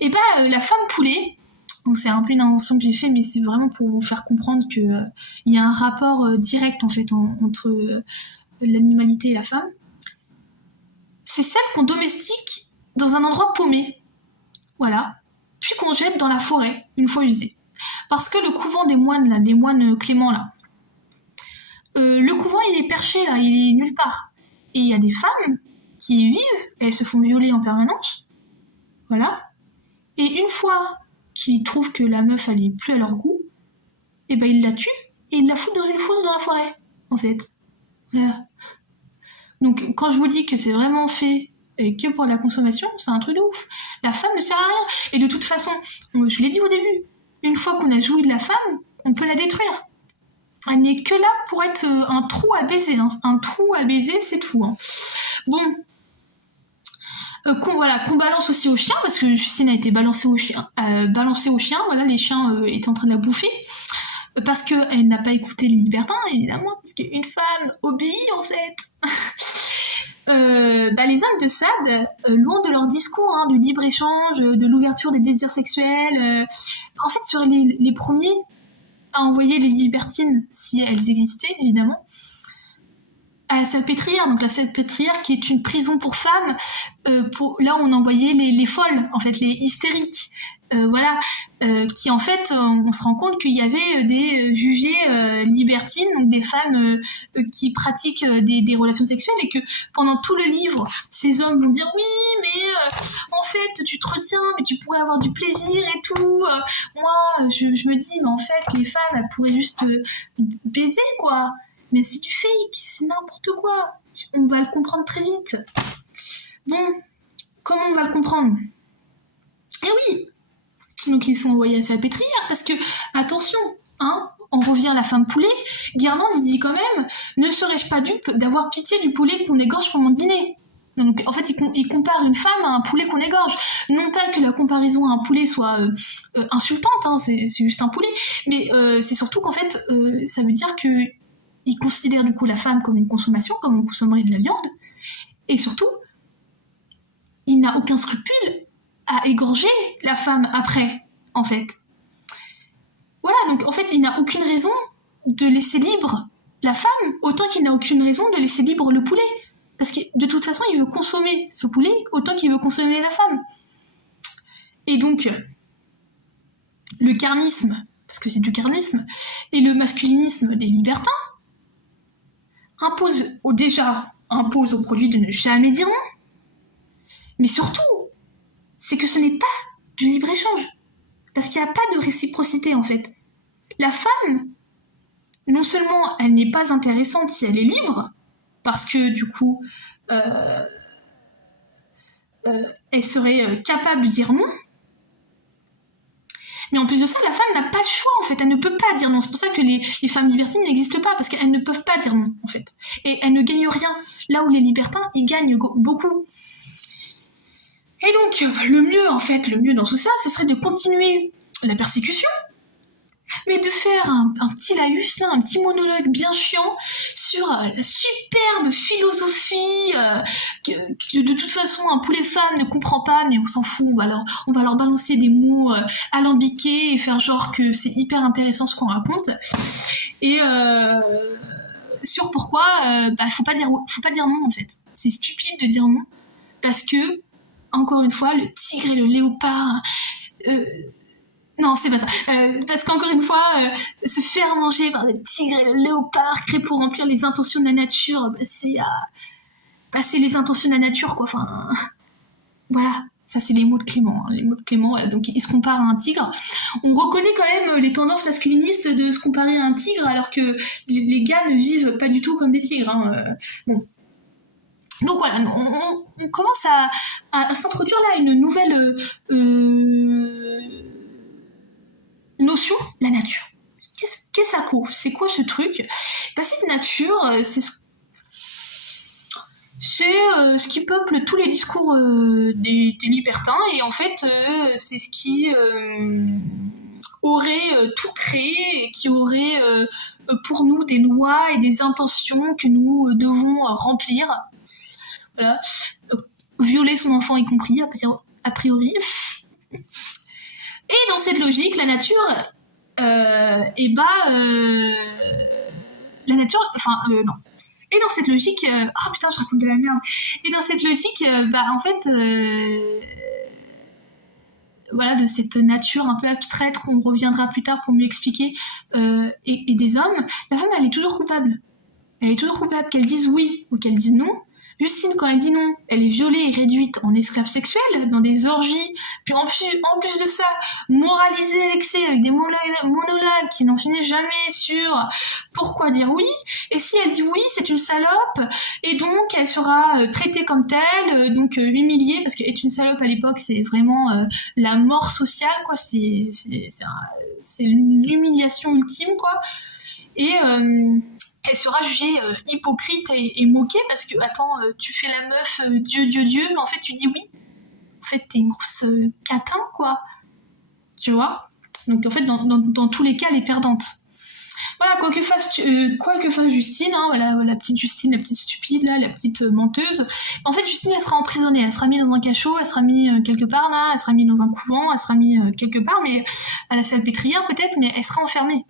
Et la femme poulet, bon, c'est un peu une invention que j'ai fait, mais c'est vraiment pour vous faire comprendre que il y a un rapport direct en fait entre l'animalité et la femme. C'est celle qu'on domestique dans un endroit paumé, voilà, puis qu'on jette dans la forêt une fois usée. Parce que le couvent des moines là, des moines Clément là, le couvent il est perché là, il est nulle part. Et il y a des femmes qui y vivent, et elles se font violer en permanence, voilà. Et une fois qu'ils trouvent que la meuf elle est plus à leur goût, et ils la tuent et ils la foutent dans une fosse dans la forêt, en fait. Voilà. Donc quand je vous dis que c'est vraiment fait et que pour la consommation, c'est un truc de ouf. La femme ne sert à rien. Et de toute façon, je l'ai dit au début, une fois qu'on a joui de la femme, on peut la détruire. Elle n'est que là pour être un trou à baiser. Hein. Un trou à baiser, c'est tout. Hein. Bon. Qu'on balance aussi aux chiens, parce que Justine a été balancée aux chiens. Voilà, les chiens étaient en train de la bouffer. Parce qu'elle n'a pas écouté les libertins, évidemment, parce qu'une femme obéit, en fait. Les hommes de Sade, loin de leur discours du libre-échange, de l'ouverture des désirs sexuels, en fait, seraient les premiers à envoyer les libertines, si elles existaient, évidemment, à la Salpêtrière. Donc la Salpêtrière qui est une prison pour femmes, là où on envoyait les folles, en fait, les hystériques. Qui en fait, on se rend compte qu'il y avait des jugées libertines, donc des femmes qui pratiquent des relations sexuelles, et que pendant tout le livre, ces hommes vont dire oui, mais en fait, tu te retiens, mais tu pourrais avoir du plaisir et tout. Moi, je me dis, mais en fait, les femmes, elles pourraient juste baiser, quoi. Mais c'est du fake, c'est n'importe quoi. On va le comprendre très vite. Bon, comment on va le comprendre ? Eh oui. Donc ils sont envoyés à la Salpêtrière parce que, attention, on revient à la femme poulet, Guirnand il dit quand même, ne serais-je pas dupe d'avoir pitié du poulet qu'on égorge pour mon dîner ? Donc en fait il compare une femme à un poulet qu'on égorge. Non pas que la comparaison à un poulet soit insultante, c'est juste un poulet, mais c'est surtout qu'en fait ça veut dire que il considère du coup la femme comme une consommation, comme on consommerait de la viande, et surtout il n'a aucun scrupule à égorger la femme après, en fait. Voilà, donc en fait, il n'a aucune raison de laisser libre la femme, autant qu'il n'a aucune raison de laisser libre le poulet. Parce que de toute façon, il veut consommer ce poulet, autant qu'il veut consommer la femme. Et donc, le carnisme, parce que c'est du carnisme, et le masculinisme des libertins, impose au produit de ne jamais dire non, mais surtout, c'est que ce n'est pas du libre-échange. Parce qu'il n'y a pas de réciprocité, en fait. La femme, non seulement elle n'est pas intéressante si elle est libre, parce que du coup, elle serait capable de dire non, mais en plus de ça, la femme n'a pas le choix, en fait. Elle ne peut pas dire non. C'est pour ça que les femmes libertines n'existent pas, parce qu'elles ne peuvent pas dire non, en fait. Et elles ne gagnent rien. Là où les libertins, ils gagnent beaucoup. Et donc, le mieux dans tout ça, ce serait de continuer la persécution, mais de faire un petit laïus, là, un petit monologue bien chiant sur la superbe philosophie que de toute façon un poulet femme ne comprend pas, mais on s'en fout, on va leur balancer des mots alambiqués et faire genre que c'est hyper intéressant ce qu'on raconte, et sur pourquoi faut pas dire non, en fait. C'est stupide de dire non, parce que encore une fois, le tigre et le léopard... non, c'est pas ça. Parce qu'encore une fois, se faire manger par le tigre et le léopard créé pour remplir les intentions de la nature, c'est les intentions de la nature, quoi. Enfin, voilà. Ça, c'est les mots de Clément. Les mots de Clément, donc il se compare à un tigre. On reconnaît quand même les tendances masculinistes de se comparer à un tigre, alors que les gars ne vivent pas du tout comme des tigres. Bon. Donc voilà, on commence à s'introduire là une nouvelle notion, la nature. Qu'est-ce ça court? C'est quoi ce truc? Cette nature, c'est ce qui peuple tous les discours des libertins, et en fait c'est ce qui aurait tout créé et qui aurait pour nous des lois et des intentions que nous devons remplir. Voilà. Violer son enfant y compris, a priori. Et dans cette logique, la nature, la nature, non. Et dans cette logique, oh putain, je raconte de la merde. Et dans cette logique, en fait, voilà, de cette nature un peu abstraite qu'on reviendra plus tard pour mieux expliquer, et des hommes, la femme, elle est toujours coupable. Elle est toujours coupable, qu'elle dise oui ou qu'elle dise non. Justine, quand elle dit non, elle est violée et réduite en esclave sexuelle dans des orgies, puis en plus de ça, moralisée à l'excès avec des monologues qui n'en finissent jamais sur pourquoi dire oui, et si elle dit oui, c'est une salope, et donc elle sera traitée comme telle, donc humiliée, parce qu'être une salope à l'époque, c'est vraiment la mort sociale, quoi, c'est l'humiliation ultime, quoi. Et elle sera jugée hypocrite et moquée parce que, attends, tu fais la meuf Dieu, mais en fait tu dis oui. En fait, t'es une grosse catin, quoi. Tu vois? Donc en fait, dans tous les cas, elle est perdante. Voilà, quoi que fasse Justine, hein, la petite Justine, la petite stupide, là, la petite menteuse. En fait, Justine, elle sera emprisonnée, elle sera mise dans un cachot, elle sera mise quelque part là, elle sera mise dans un couvent, elle sera mise quelque part, mais à la Salpêtrière peut-être, mais elle sera enfermée.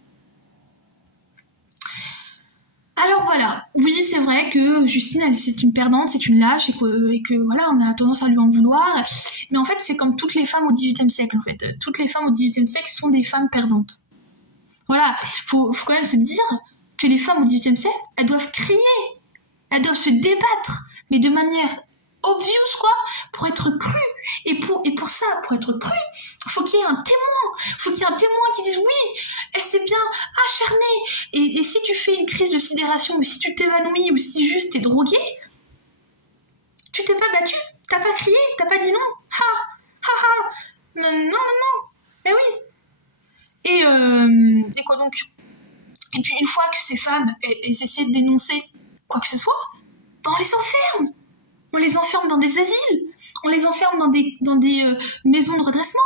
Alors voilà, oui, c'est vrai que Justine, c'est une perdante, c'est une lâche, et que voilà, on a tendance à lui en vouloir. Mais en fait, c'est comme toutes les femmes au XVIIIe siècle, en fait. Toutes les femmes au XVIIIe siècle sont des femmes perdantes. Voilà, faut quand même se dire que les femmes au XVIIIe siècle, elles doivent crier, elles doivent se débattre, mais de manière obvious, quoi, pour être crues. Et pour ça, pour être crue, faut qu'il y ait un témoin. Faut qu'il y ait un témoin qui dise oui, elle s'est bien acharnée. Et si tu fais une crise de sidération, ou si tu t'évanouis, ou si juste t'es drogué, tu t'es pas battu, t'as pas crié, t'as pas dit non. Non. Eh oui. Et quoi donc? Et puis une fois que ces femmes, elles essaient de dénoncer quoi que ce soit, on les enferme. On les enferme dans des asiles, on les enferme dans des maisons de redressement.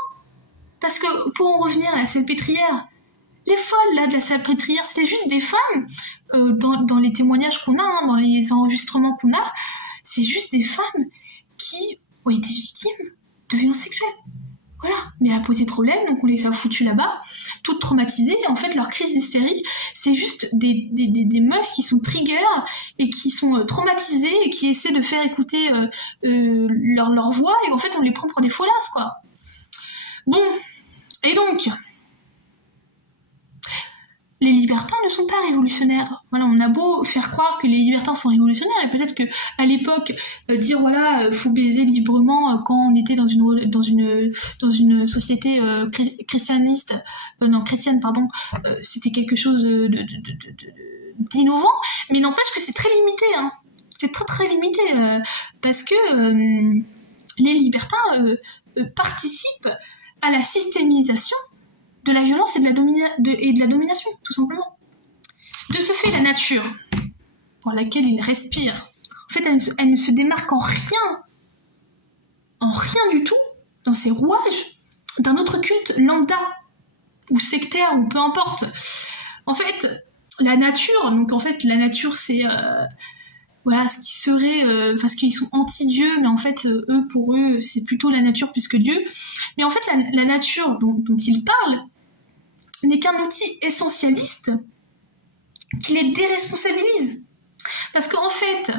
Parce que, pour en revenir à la Salpêtrière, les folles là de la Salpêtrière, c'était juste des femmes, dans les témoignages qu'on a, hein, dans les enregistrements qu'on a, c'est juste des femmes qui ont été victimes de violences sexuelles. Voilà, mais a posé problème, donc on les a foutues là-bas, toutes traumatisées. En fait, leur crise d'hystérie, c'est juste des meufs qui sont triggers et qui sont traumatisées et qui essaient de faire écouter leur voix, et en fait, on les prend pour des folasses, quoi. Bon, et donc, les libertins ne sont pas révolutionnaires. Voilà, on a beau faire croire que les libertins sont révolutionnaires, et peut-être que à l'époque, dire voilà, faut baiser librement quand on était dans une société chrétienne, pardon, c'était quelque chose d'innovant, mais n'empêche que c'est très limité, hein. C'est très très limité parce que les libertins participent à la systémisation de la violence et de la domination, tout simplement. De ce fait, la nature, pour laquelle ils respirent, en fait, elle ne se démarque en rien du tout, dans ses rouages, d'un autre culte lambda, ou sectaire, ou peu importe. En fait, la nature, c'est voilà, ce qui serait, parce qu'ils sont anti-Dieu, mais en fait, pour eux, c'est plutôt la nature plus que Dieu. Mais en fait, la nature dont ils parlent n'est qu'un outil essentialiste qui les déresponsabilise. Parce qu'en fait,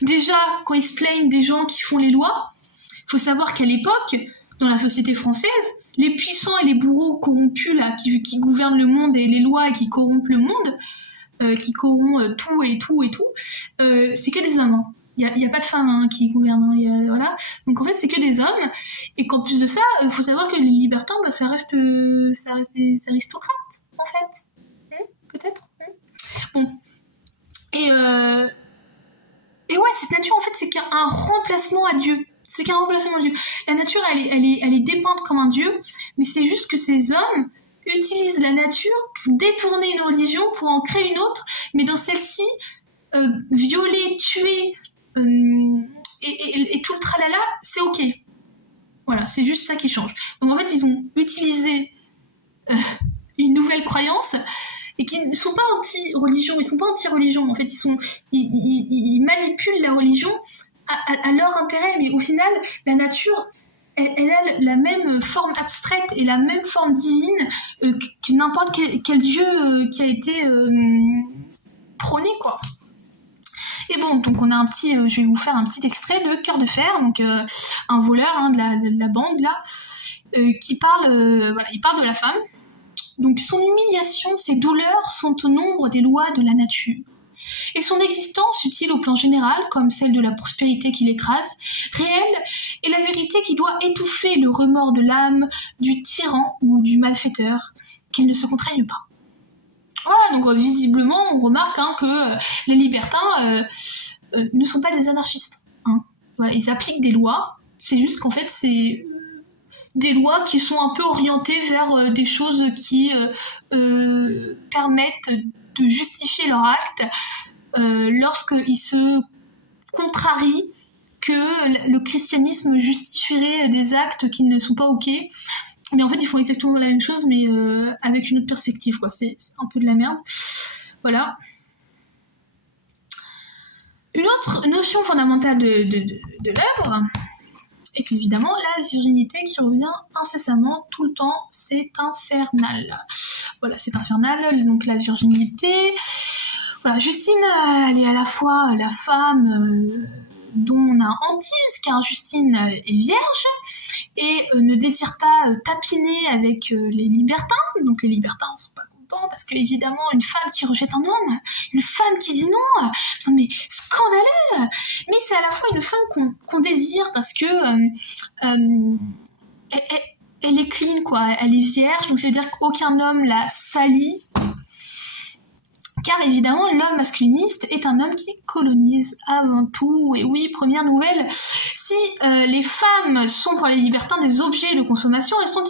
déjà, quand ils se plaignent des gens qui font les lois, il faut savoir qu'à l'époque, dans la société française, les puissants et les bourreaux corrompus là, qui gouvernent le monde et les lois et qui corrompent le monde, qui corrompent tout, c'est que des hommes. Hein. Il y a pas de femmes qui gouvernent, voilà. Donc en fait c'est que des hommes, et qu'en plus de ça, faut savoir que les libertins, ça reste des aristocrates en fait, peut-être. Bon, Et, et ouais, cette nature, en fait, c'est qu'un remplacement à Dieu. C'est qu'un remplacement à Dieu. La nature, elle est dépeinte comme un Dieu, mais c'est juste que ces hommes utilisent la nature pour détourner une religion, pour en créer une autre, mais dans celle-ci, violer, tuer, et tout le tralala, c'est ok. Voilà, c'est juste ça qui change. Donc en fait, ils ont utilisé une nouvelle croyance, et qui ne sont pas anti-religion, ils sont pas anti-religion, en fait, ils manipulent la religion à leur intérêt, mais au final, la nature, elle a la même forme abstraite et la même forme divine que n'importe quel dieu qui a été prôné, quoi. Et bon, donc on a je vais vous faire un petit extrait de Cœur de fer, donc un voleur de la bande là, qui parle, il parle de la femme. Donc son humiliation, ses douleurs sont au nombre des lois de la nature. Et son existence, utile au plan général, comme celle de la prospérité qui l'écrase, réelle, est la vérité qui doit étouffer le remords de l'âme du tyran ou du malfaiteur, qu'il ne se contraigne pas. Voilà, donc visiblement, on remarque que les libertins ne sont pas des anarchistes. Voilà, ils appliquent des lois, c'est juste qu'en fait, c'est des lois qui sont un peu orientées vers des choses qui permettent de justifier leur acte lorsqu'ils se contrarient que le christianisme justifierait des actes qui ne sont pas ok. Mais en fait, ils font exactement la même chose, mais avec une autre perspective, quoi. C'est un peu de la merde. Voilà. Une autre notion fondamentale de l'œuvre, et puis évidemment, la virginité qui revient incessamment, tout le temps, c'est infernal. Voilà, c'est infernal, donc la virginité. Voilà, Justine, elle est à la fois la femme dont on a hantise, car Justine est vierge, et ne désire pas tapiner avec les libertins. Donc les libertins ne sont pas contents, parce qu'évidemment, une femme qui rejette un homme, une femme qui dit non, non mais scandaleux. Mais c'est à la fois une femme qu'on désire, parce que elle est clean, quoi, elle est vierge, donc ça veut dire qu'aucun homme la salit. Car évidemment, l'homme masculiniste est un homme qui colonise avant tout. Et oui, première nouvelle, si les femmes sont pour les libertins des objets de consommation, elles sont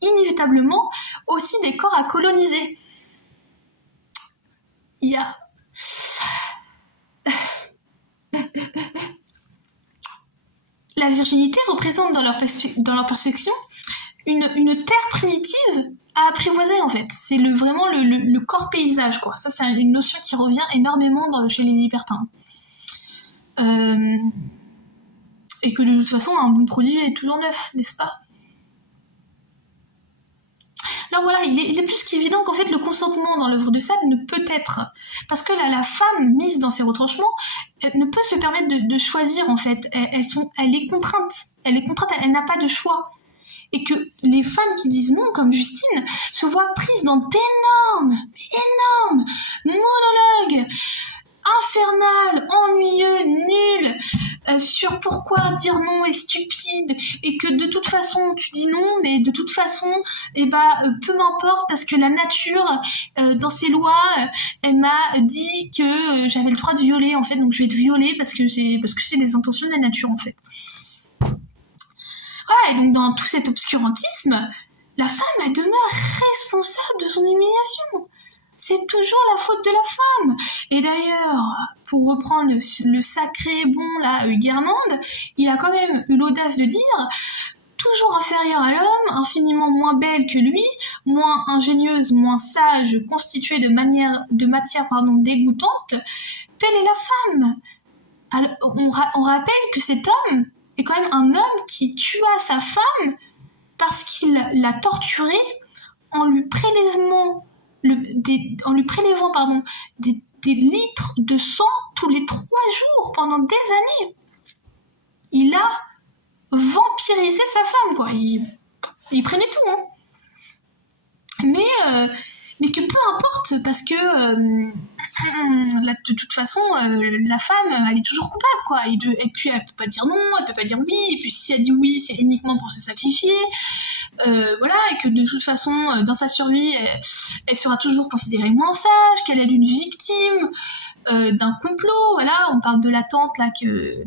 inévitablement aussi des corps à coloniser. Il y a... La virginité représente dans leur perspective une terre primitive à apprivoiser, en fait. C'est vraiment le corps paysage, quoi. Ça, c'est une notion qui revient énormément chez les libertins. Et que de toute façon, un bon produit est toujours neuf, n'est-ce pas? Alors voilà, il est plus qu'évident qu'en fait le consentement dans l'œuvre de Sade ne peut être, parce que la femme mise dans ses retranchements ne peut se permettre de choisir, en fait. Elle est contrainte, elle n'a pas de choix. Et que les femmes qui disent non, comme Justine, se voient prises dans d'énormes monologues infernal, ennuyeux, nul, sur pourquoi dire non est stupide, et que de toute façon tu dis non, mais de toute façon, peu m'importe, parce que la nature, dans ses lois, elle m'a dit que j'avais le droit de violer, en fait, donc je vais te violer parce que c'est les intentions de la nature, en fait. Voilà, et donc dans tout cet obscurantisme, la femme, elle demeure responsable de son humiliation. C'est toujours la faute de la femme. Et d'ailleurs, pour reprendre le sacré bon là, Guermande, il a quand même eu l'audace de dire « toujours inférieure à l'homme, infiniment moins belle que lui, moins ingénieuse, moins sage, constituée de matière dégoûtante, telle est la femme. » Alors, on rappelle que cet homme est quand même un homme qui tua sa femme parce qu'il l'a torturée en lui prélevant des litres de sang tous les 3 jours pendant des années. Il a vampirisé sa femme, quoi. Il prenait tout, hein. Mais que peu importe, parce que de toute façon, la femme, elle est toujours coupable, quoi. Et puis elle peut pas dire non, elle peut pas dire oui, et puis si elle dit oui, c'est uniquement pour se sacrifier. voilà, et que de toute façon, dans sa survie, elle sera toujours considérée moins sage, qu'elle est une victime d'un complot. Voilà, on parle de la tante là,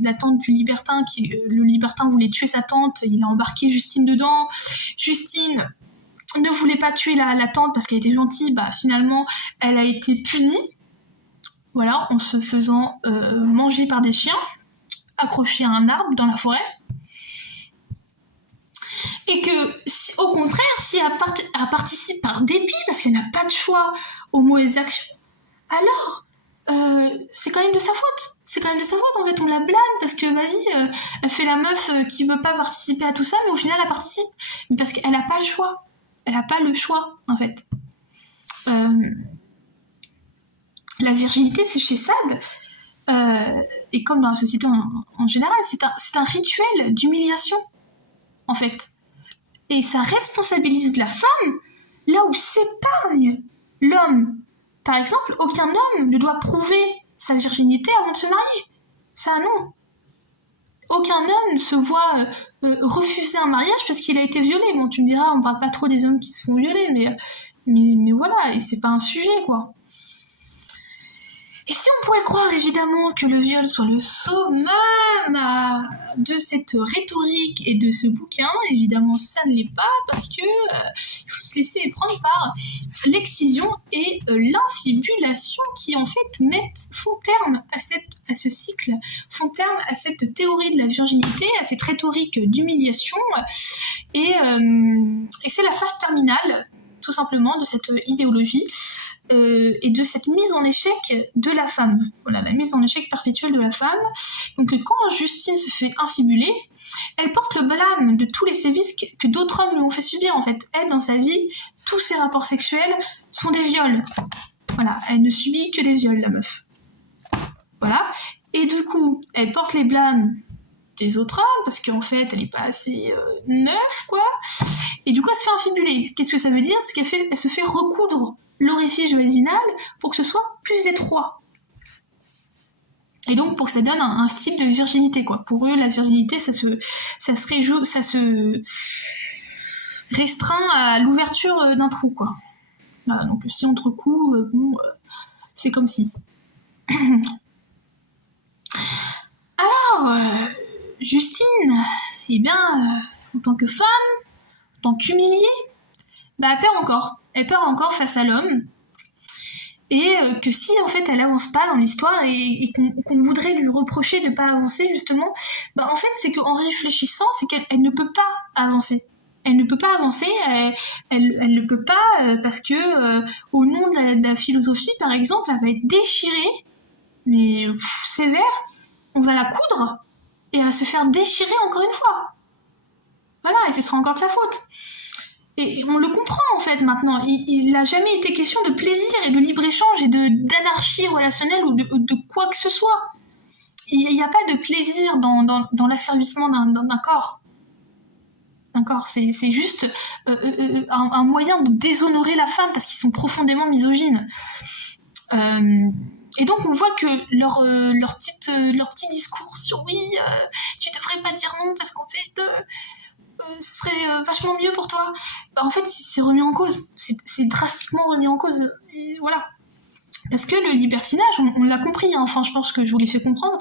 la tante du libertin, le libertin voulait tuer sa tante, il a embarqué Justine dedans. Justine ne voulait pas tuer la tante parce qu'elle était gentille, bah finalement elle a été punie, voilà, en se faisant manger par des chiens, accrochée à un arbre dans la forêt. Et que, au contraire, si elle participe par dépit, parce qu'elle n'a pas de choix aux mauvaises actions, alors c'est quand même de sa faute. C'est quand même de sa faute, en fait, on la blâme, parce que, vas-y, elle fait la meuf qui veut pas participer à tout ça, mais au final, elle participe. Mais parce qu'elle n'a pas le choix. Elle n'a pas le choix, en fait. La virginité, c'est chez Sade, et comme dans la société en général, c'est un rituel d'humiliation, en fait. Et ça responsabilise la femme là où s'épargne l'homme. Par exemple, aucun homme ne doit prouver sa virginité avant de se marier. Ça, non. Aucun homme ne se voit refuser un mariage parce qu'il a été violé. Bon, tu me diras, on parle pas trop des hommes qui se font violer, mais voilà, et c'est pas un sujet, quoi. Et si on pourrait croire évidemment que le viol soit le summum de cette rhétorique et de ce bouquin, évidemment ça ne l'est pas, parce que il faut se laisser prendre par l'excision et l'infibulation qui en fait font terme à ce cycle, font terme à cette théorie de la virginité, à cette rhétorique d'humiliation, et c'est la phase terminale tout simplement de cette idéologie. Et de cette mise en échec de la femme. Voilà, la mise en échec perpétuelle de la femme. Donc quand Justine se fait infibuler, elle porte le blâme de tous les sévices que d'autres hommes lui ont fait subir, en fait. Elle, dans sa vie, tous ses rapports sexuels sont des viols. Voilà, elle ne subit que des viols, la meuf. Voilà. Et du coup, elle porte les blâmes des autres hommes, parce qu'en fait, elle n'est pas assez neuve, quoi. Et du coup, elle se fait infibuler. Qu'est-ce que ça veut dire? C'est qu'elle se fait recoudre l'orifice vaginal pour que ce soit plus étroit. Et donc pour que ça donne un style de virginité, quoi. Pour eux, la virginité, ça se restreint à l'ouverture d'un trou, quoi. Voilà, donc si on te recoue, c'est comme si. Alors, Justine, eh bien, en tant que femme, en tant qu'humiliée, bah elle perd encore. Elle perd encore face à l'homme, et que si en fait elle avance pas dans l'histoire et qu'on voudrait lui reprocher de pas avancer justement, bah en fait c'est qu'en réfléchissant, c'est qu'elle ne peut pas avancer. Elle ne peut pas avancer, elle ne peut pas parce que au nom de la philosophie par exemple, elle va être déchirée, mais sévère, on va la coudre et elle va se faire déchirer encore une fois. Voilà, et ce sera encore de sa faute. Et on le comprend en fait maintenant, il n'a jamais été question de plaisir et de libre-échange et d'anarchie relationnelle ou de quoi que ce soit. Il n'y a pas de plaisir dans l'asservissement d'un corps. D'un corps, c'est juste un moyen de déshonorer la femme parce qu'ils sont profondément misogynes. Et donc on voit que leur petit discours sur oui, tu devrais pas dire non parce qu'en fait... ce serait vachement mieux pour toi. Bah, en fait, c'est remis en cause. C'est drastiquement remis en cause. Et voilà. Parce que le libertinage, on l'a compris, hein, enfin, je pense que je vous l'ai fait comprendre,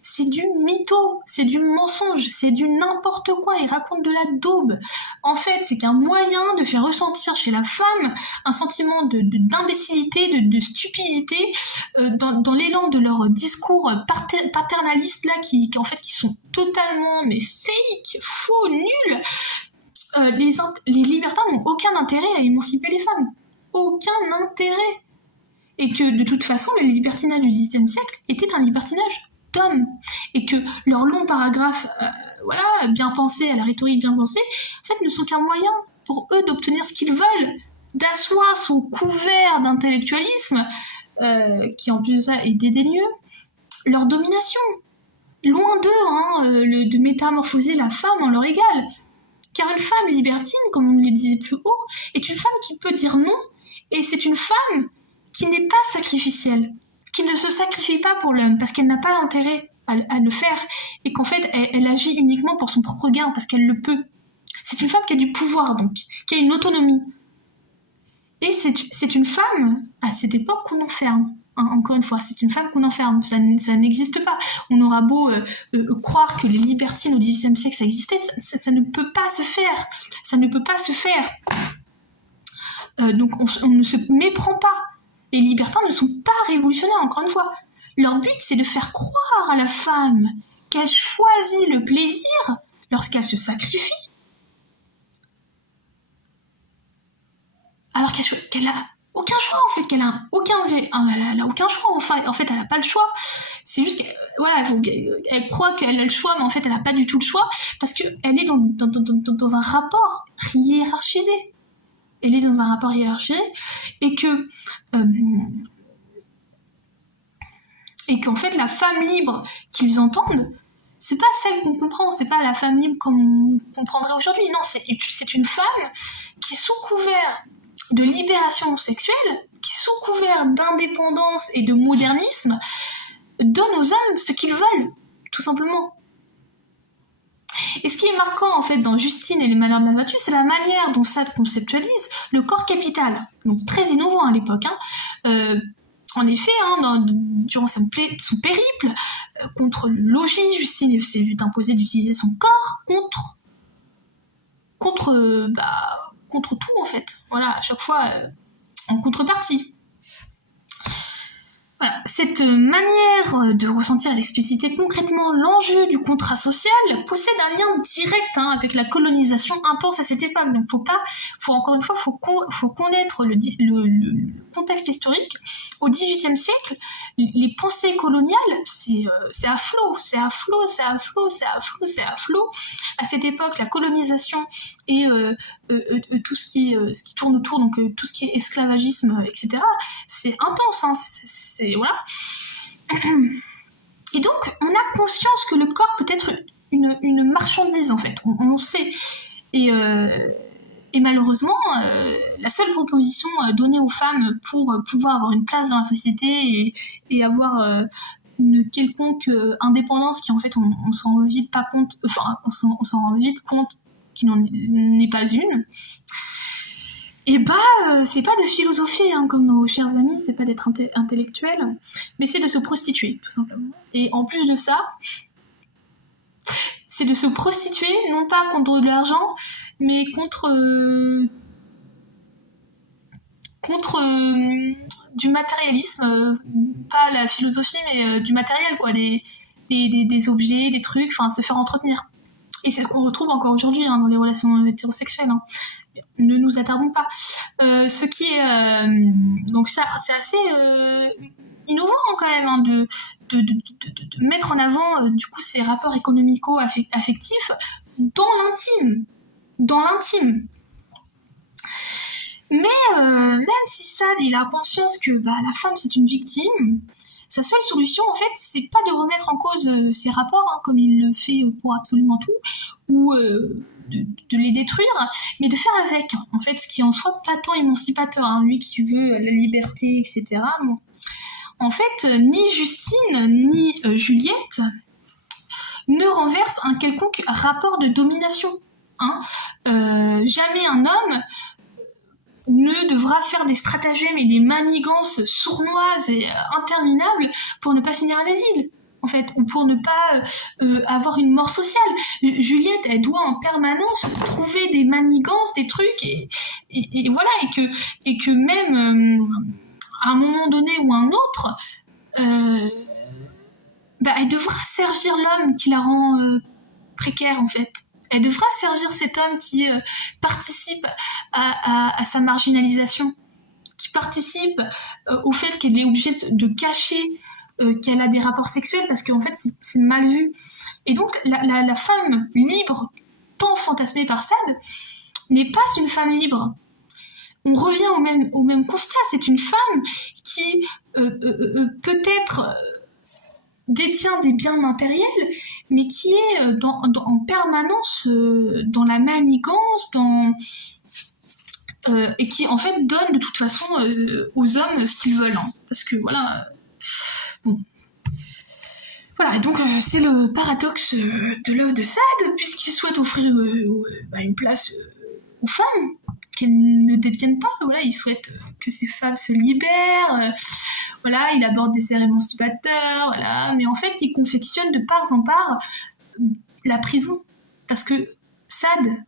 c'est du mytho, c'est du mensonge, c'est du n'importe quoi. Il raconte de la daube. En fait, c'est qu'un moyen de faire ressentir chez la femme un sentiment d'imbécilité, de stupidité, dans l'élan de leur discours paternaliste là, qui en fait, qui sont totalement mais fake, faux, nuls. Les libertins n'ont aucun intérêt à émanciper les femmes. Aucun intérêt. Et que de toute façon, le libertinage du XVIIe siècle était un libertinage d'hommes. Et que leurs longs paragraphes, voilà, bien pensés, à la rhétorique bien pensée, en fait, ne sont qu'un moyen pour eux d'obtenir ce qu'ils veulent, d'asseoir sous couvert d'intellectualisme, qui en plus de ça est dédaigneux, leur domination. Loin d'eux, de métamorphoser la femme en leur égale. Car une femme libertine, comme on le disait plus haut, est une femme qui peut dire non, et c'est une femme qui n'est pas sacrificielle, qui ne se sacrifie pas pour l'homme, parce qu'elle n'a pas l'intérêt à le faire, et qu'en fait, elle agit uniquement pour son propre gain, parce qu'elle le peut. C'est une femme qui a du pouvoir, donc, qui a une autonomie. Et c'est une femme, à cette époque, qu'on enferme. Hein, encore une fois, c'est une femme qu'on enferme. Ça n'existe pas. On aura beau croire que les libertines au XVIIIe siècle, ça existait, ça ne peut pas se faire. Ça ne peut pas se faire. Donc on ne se méprend pas. Les libertins ne sont pas révolutionnaires, encore une fois. Leur but, c'est de faire croire à la femme qu'elle choisit le plaisir lorsqu'elle se sacrifie, alors qu'elle a aucun choix, en fait, elle a aucun choix, en fait, elle a pas le choix. C'est juste elle croit qu'elle a le choix, mais en fait, elle a pas du tout le choix, parce qu'elle est dans un rapport hiérarchisé. Elle est dans un rapport hiérarchisé, et qu'en fait, la femme libre qu'ils entendent, c'est pas celle qu'on comprend, c'est pas la femme libre comme on comprendrait aujourd'hui. Non, c'est une femme qui, sous couvert de libération sexuelle, qui, sous couvert d'indépendance et de modernisme, donne aux hommes ce qu'ils veulent, tout simplement. Et ce qui est marquant, en fait, dans Justine et les malheurs de la vertu, c'est la manière dont Sade conceptualise le corps capital. Donc, très innovant à l'époque, hein. En effet, durant son périple contre le logis, Justine s'est vue imposer d'utiliser son corps contre tout, en fait. Voilà, à chaque fois en contrepartie. Voilà. Cette manière de ressentir et d'expliciter concrètement l'enjeu du contrat social possède un lien direct avec la colonisation intense à cette époque. Donc encore une fois, faut connaître le contexte historique. Au XVIIIe siècle, les pensées coloniales, c'est à flot. À cette époque, la colonisation et tout ce qui tourne autour, donc tout ce qui est esclavagisme, etc. C'est intense, hein, voilà. Et donc, on a conscience que le corps peut être une marchandise, en fait. On sait. Et malheureusement, la seule proposition donnée aux femmes pour pouvoir avoir une place dans la société et avoir une quelconque indépendance qui, en fait, on s'en rend vite pas compte, enfin, on s'en rend vite compte qu'il n'en est pas une. Et c'est pas de philosopher, comme nos chers amis, c'est pas d'être intellectuel, mais c'est de se prostituer, tout simplement. Et en plus de ça, c'est de se prostituer, non pas contre de l'argent, mais contre du matérialisme, pas la philosophie, mais du matériel, quoi, des objets, des trucs, enfin, se faire entretenir. Et c'est ce qu'on retrouve encore aujourd'hui dans les relations hétérosexuelles. Ne nous attardons pas. Ce qui est donc ça, c'est assez innovant quand même de mettre en avant du coup ces rapports économico-affectifs dans l'intime. Mais même si Sade il a conscience que la femme c'est une victime, sa seule solution en fait c'est pas de remettre en cause ces rapports comme il le fait pour absolument tout, ou de les détruire, mais de faire avec, en fait, ce qui en soit pas tant émancipateur, lui qui veut la liberté, etc. Bon. En fait, ni Justine, ni Juliette ne renversent un quelconque rapport de domination. Jamais un homme ne devra faire des stratagèmes et des manigances sournoises et interminables pour ne pas finir à l'asile, en fait, ou pour ne pas avoir une mort sociale. Juliette, elle doit en permanence trouver des manigances, des trucs, et voilà, et que même à un moment donné ou un autre, elle devra servir l'homme qui la rend précaire, en fait. Elle devra servir cet homme qui participe à sa marginalisation, qui participe au fait qu'elle est obligée de cacher qu'elle a des rapports sexuels parce qu'en fait c'est mal vu. Et donc la femme libre tant fantasmée par Sade n'est pas une femme libre. On revient au même constat, c'est une femme qui peut-être détient des biens matériels, mais qui est en permanence dans la manigance, et qui en fait donne de toute façon aux hommes ce qu'ils veulent, parce que voilà. Bon. Voilà, donc c'est le paradoxe de l'œuvre de Sade, puisqu'il souhaite offrir une place aux femmes qu'elles ne détiennent pas. Voilà, il souhaite que ces femmes se libèrent. Voilà, il aborde des airs émancipateurs. Voilà, mais en fait, il confectionne de part en part la prison, parce que Sade,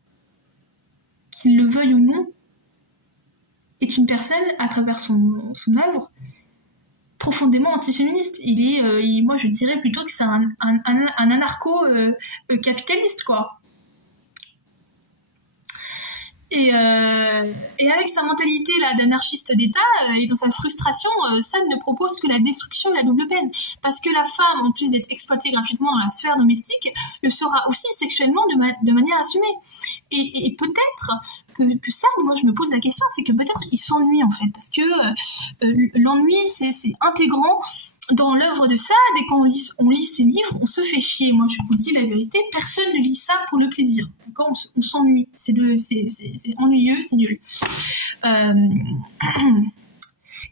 qu'il le veuille ou non, est une personne, à travers son œuvre, profondément antiféministe. Moi je dirais plutôt que c'est un anarcho-capitaliste, quoi. Et avec sa mentalité là d'anarchiste d'État et dans sa frustration, Sade ne propose que la destruction et la double peine. Parce que la femme, en plus d'être exploitée gratuitement dans la sphère domestique, le sera aussi sexuellement de manière assumée. Et peut-être que Sade, moi je me pose la question, c'est que peut-être il s'ennuie en fait. Parce que l'ennui, c'est intégrant dans l'œuvre de Sade, et quand on lit ses livres, on se fait chier. Moi, je vous dis la vérité, personne ne lit ça pour le plaisir. D'accord, on s'ennuie. C'est ennuyeux, c'est nul.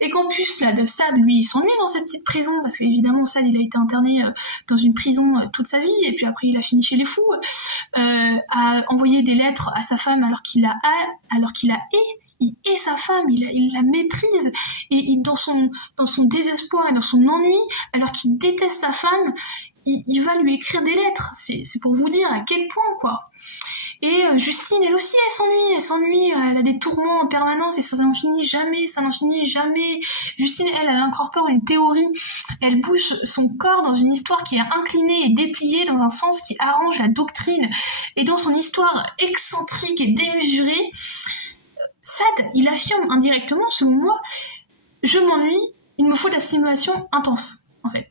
Et qu'en plus, là, de Sade, lui, il s'ennuie dans cette petite prison, parce qu'évidemment, Sade, il a été interné dans une prison toute sa vie, et puis après, il a fini chez les fous, a envoyé des lettres à sa femme alors qu'il la hait. Il hait sa femme, il la méprise, et dans son désespoir et dans son ennui, alors qu'il déteste sa femme, il va lui écrire des lettres. C'est pour vous dire à quel point, quoi. Et Justine, elle aussi, elle s'ennuie, elle a des tourments en permanence, et ça n'en finit jamais. Justine, elle incorpore une théorie, elle bouge son corps dans une histoire qui est inclinée et dépliée dans un sens qui arrange la doctrine, et dans son histoire excentrique et démesurée, Sade, il affirme indirectement, selon moi, je m'ennuie, il me faut de la stimulation intense, en fait.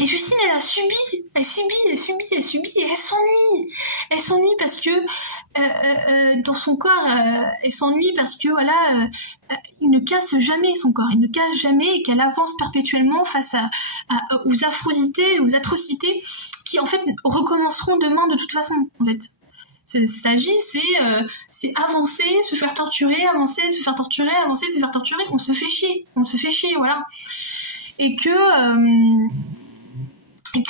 Et Justine, elle subit, et elle s'ennuie. Elle s'ennuie parce que, dans son corps, elle s'ennuie parce que, voilà, il ne casse jamais son corps, il ne casse jamais, et qu'elle avance perpétuellement face aux affrosités, aux atrocités, qui, en fait, recommenceront demain de toute façon, en fait. Sa vie, c'est avancer, se faire torturer, avancer, se faire torturer, avancer, se faire torturer. On se fait chier, voilà. Et que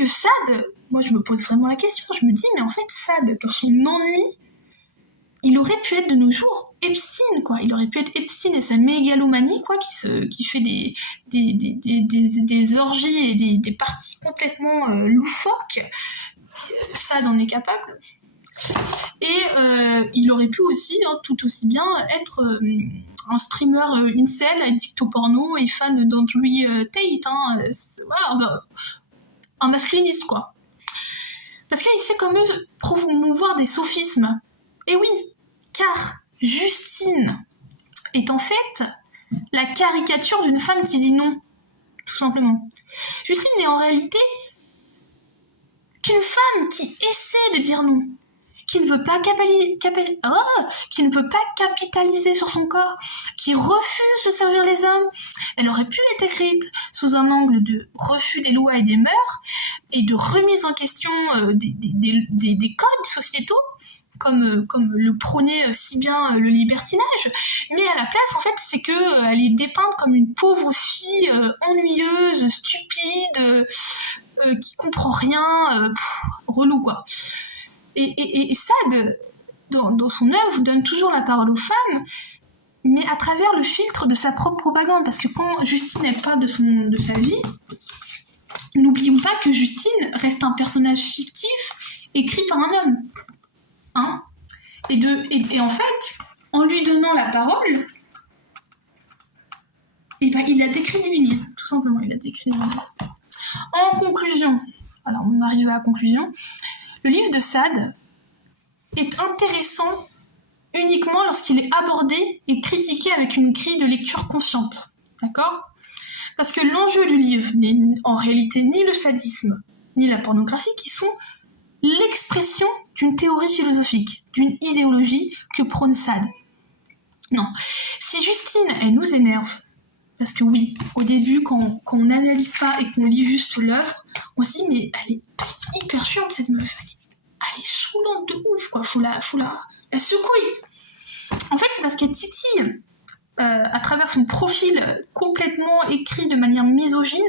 Sade, moi je me pose vraiment la question, je me dis, mais en fait, Sade, dans son ennui, il aurait pu être de nos jours Epstein, quoi. Il aurait pu être Epstein et sa mégalomanie, quoi, qui fait des orgies et des parties complètement loufoques. Sade en est capable. Et il aurait pu aussi, tout aussi bien, être un streamer incel, addict au porno et fan d'Andrew Tate. Voilà, un masculiniste, quoi. Parce qu'il sait quand même promouvoir des sophismes. Et oui, car Justine est en fait la caricature d'une femme qui dit non, tout simplement. Justine n'est en réalité qu'une femme qui essaie de dire non, qui ne veut pas capitaliser sur son corps, qui refuse de servir les hommes. Elle aurait pu être écrite sous un angle de refus des lois et des mœurs, et de remise en question des codes sociétaux, comme le prônait si bien le libertinage. Mais à la place, en fait, c'est que elle est dépeinte comme une pauvre fille ennuyeuse, stupide, qui comprend rien, relou, quoi. Et Sade, dans son œuvre, donne toujours la parole aux femmes, mais à travers le filtre de sa propre propagande. Parce que quand Justine elle parle de sa vie, n'oublions pas que Justine reste un personnage fictif écrit par un homme. Hein, et en fait, en lui donnant la parole, il la décrédibilise, tout simplement, il la décrédibilise. En conclusion, alors on arrive à la conclusion, le livre de Sade est intéressant uniquement lorsqu'il est abordé et critiqué avec une grille de lecture consciente. D'accord ? Parce que l'enjeu du livre n'est en réalité ni le sadisme, ni la pornographie, qui sont l'expression d'une théorie philosophique, d'une idéologie que prône Sade. Non. Si Justine, elle nous énerve, parce que oui, au début, quand on n'analyse pas et qu'on lit juste l'œuvre, on se dit, mais elle est hyper chiante, cette meuf. Elle est saoulante de ouf, quoi. Faut la secouer. En fait, c'est parce qu'elle titille. à travers son profil complètement écrit de manière misogyne,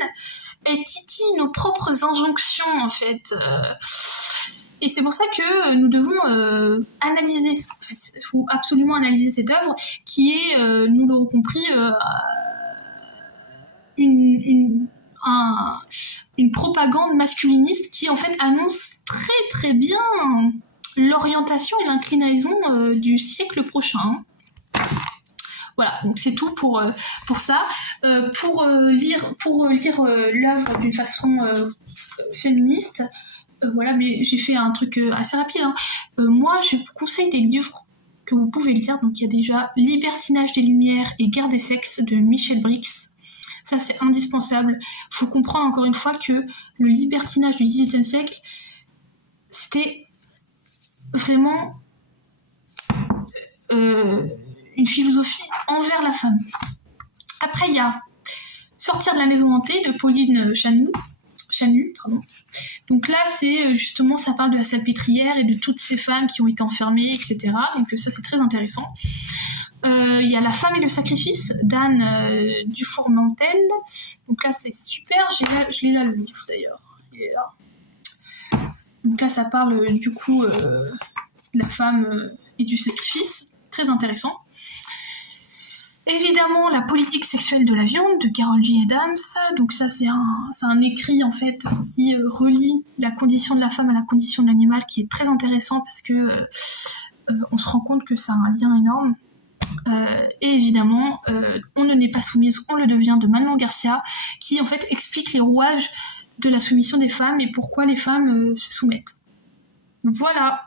elle titille nos propres injonctions, en fait. Et c'est pour ça que nous devons analyser. Il faut absolument analyser cette œuvre, qui est, nous l'aurons compris, une propagande masculiniste qui, en fait, annonce très très bien l'orientation et l'inclinaison du siècle prochain. Voilà, donc c'est tout pour ça. Pour lire l'œuvre d'une façon féministe, voilà, mais j'ai fait un truc assez rapide. Moi, je vous conseille des livres que vous pouvez lire. Donc il y a déjà Libertinage des Lumières et Guerre des sexes de Michel Brix. Ça, c'est indispensable. Il faut comprendre encore une fois que le libertinage du XVIIIe siècle, c'était vraiment une philosophie envers la femme. Après, il y a Sortir de la maison hantée de Pauline Chanu. Donc là, c'est justement, ça parle de la salpêtrière et de toutes ces femmes qui ont été enfermées, etc. Donc ça, c'est très intéressant. Il y a La femme et le sacrifice d'Anne Dufourmentel. Donc là, c'est super. Je l'ai là, le livre d'ailleurs. Il est là. Donc là, ça parle du coup de la femme et du sacrifice. Très intéressant. Évidemment, La politique sexuelle de la viande de Carol Lee Adams. Donc ça, c'est un écrit en fait qui relie la condition de la femme à la condition de l'animal, qui est très intéressant parce que on se rend compte que ça a un lien énorme. Et évidemment, On ne naît pas soumise, on le devient de Manon Garcia, qui en fait explique les rouages de la soumission des femmes et pourquoi les femmes se soumettent. Voilà.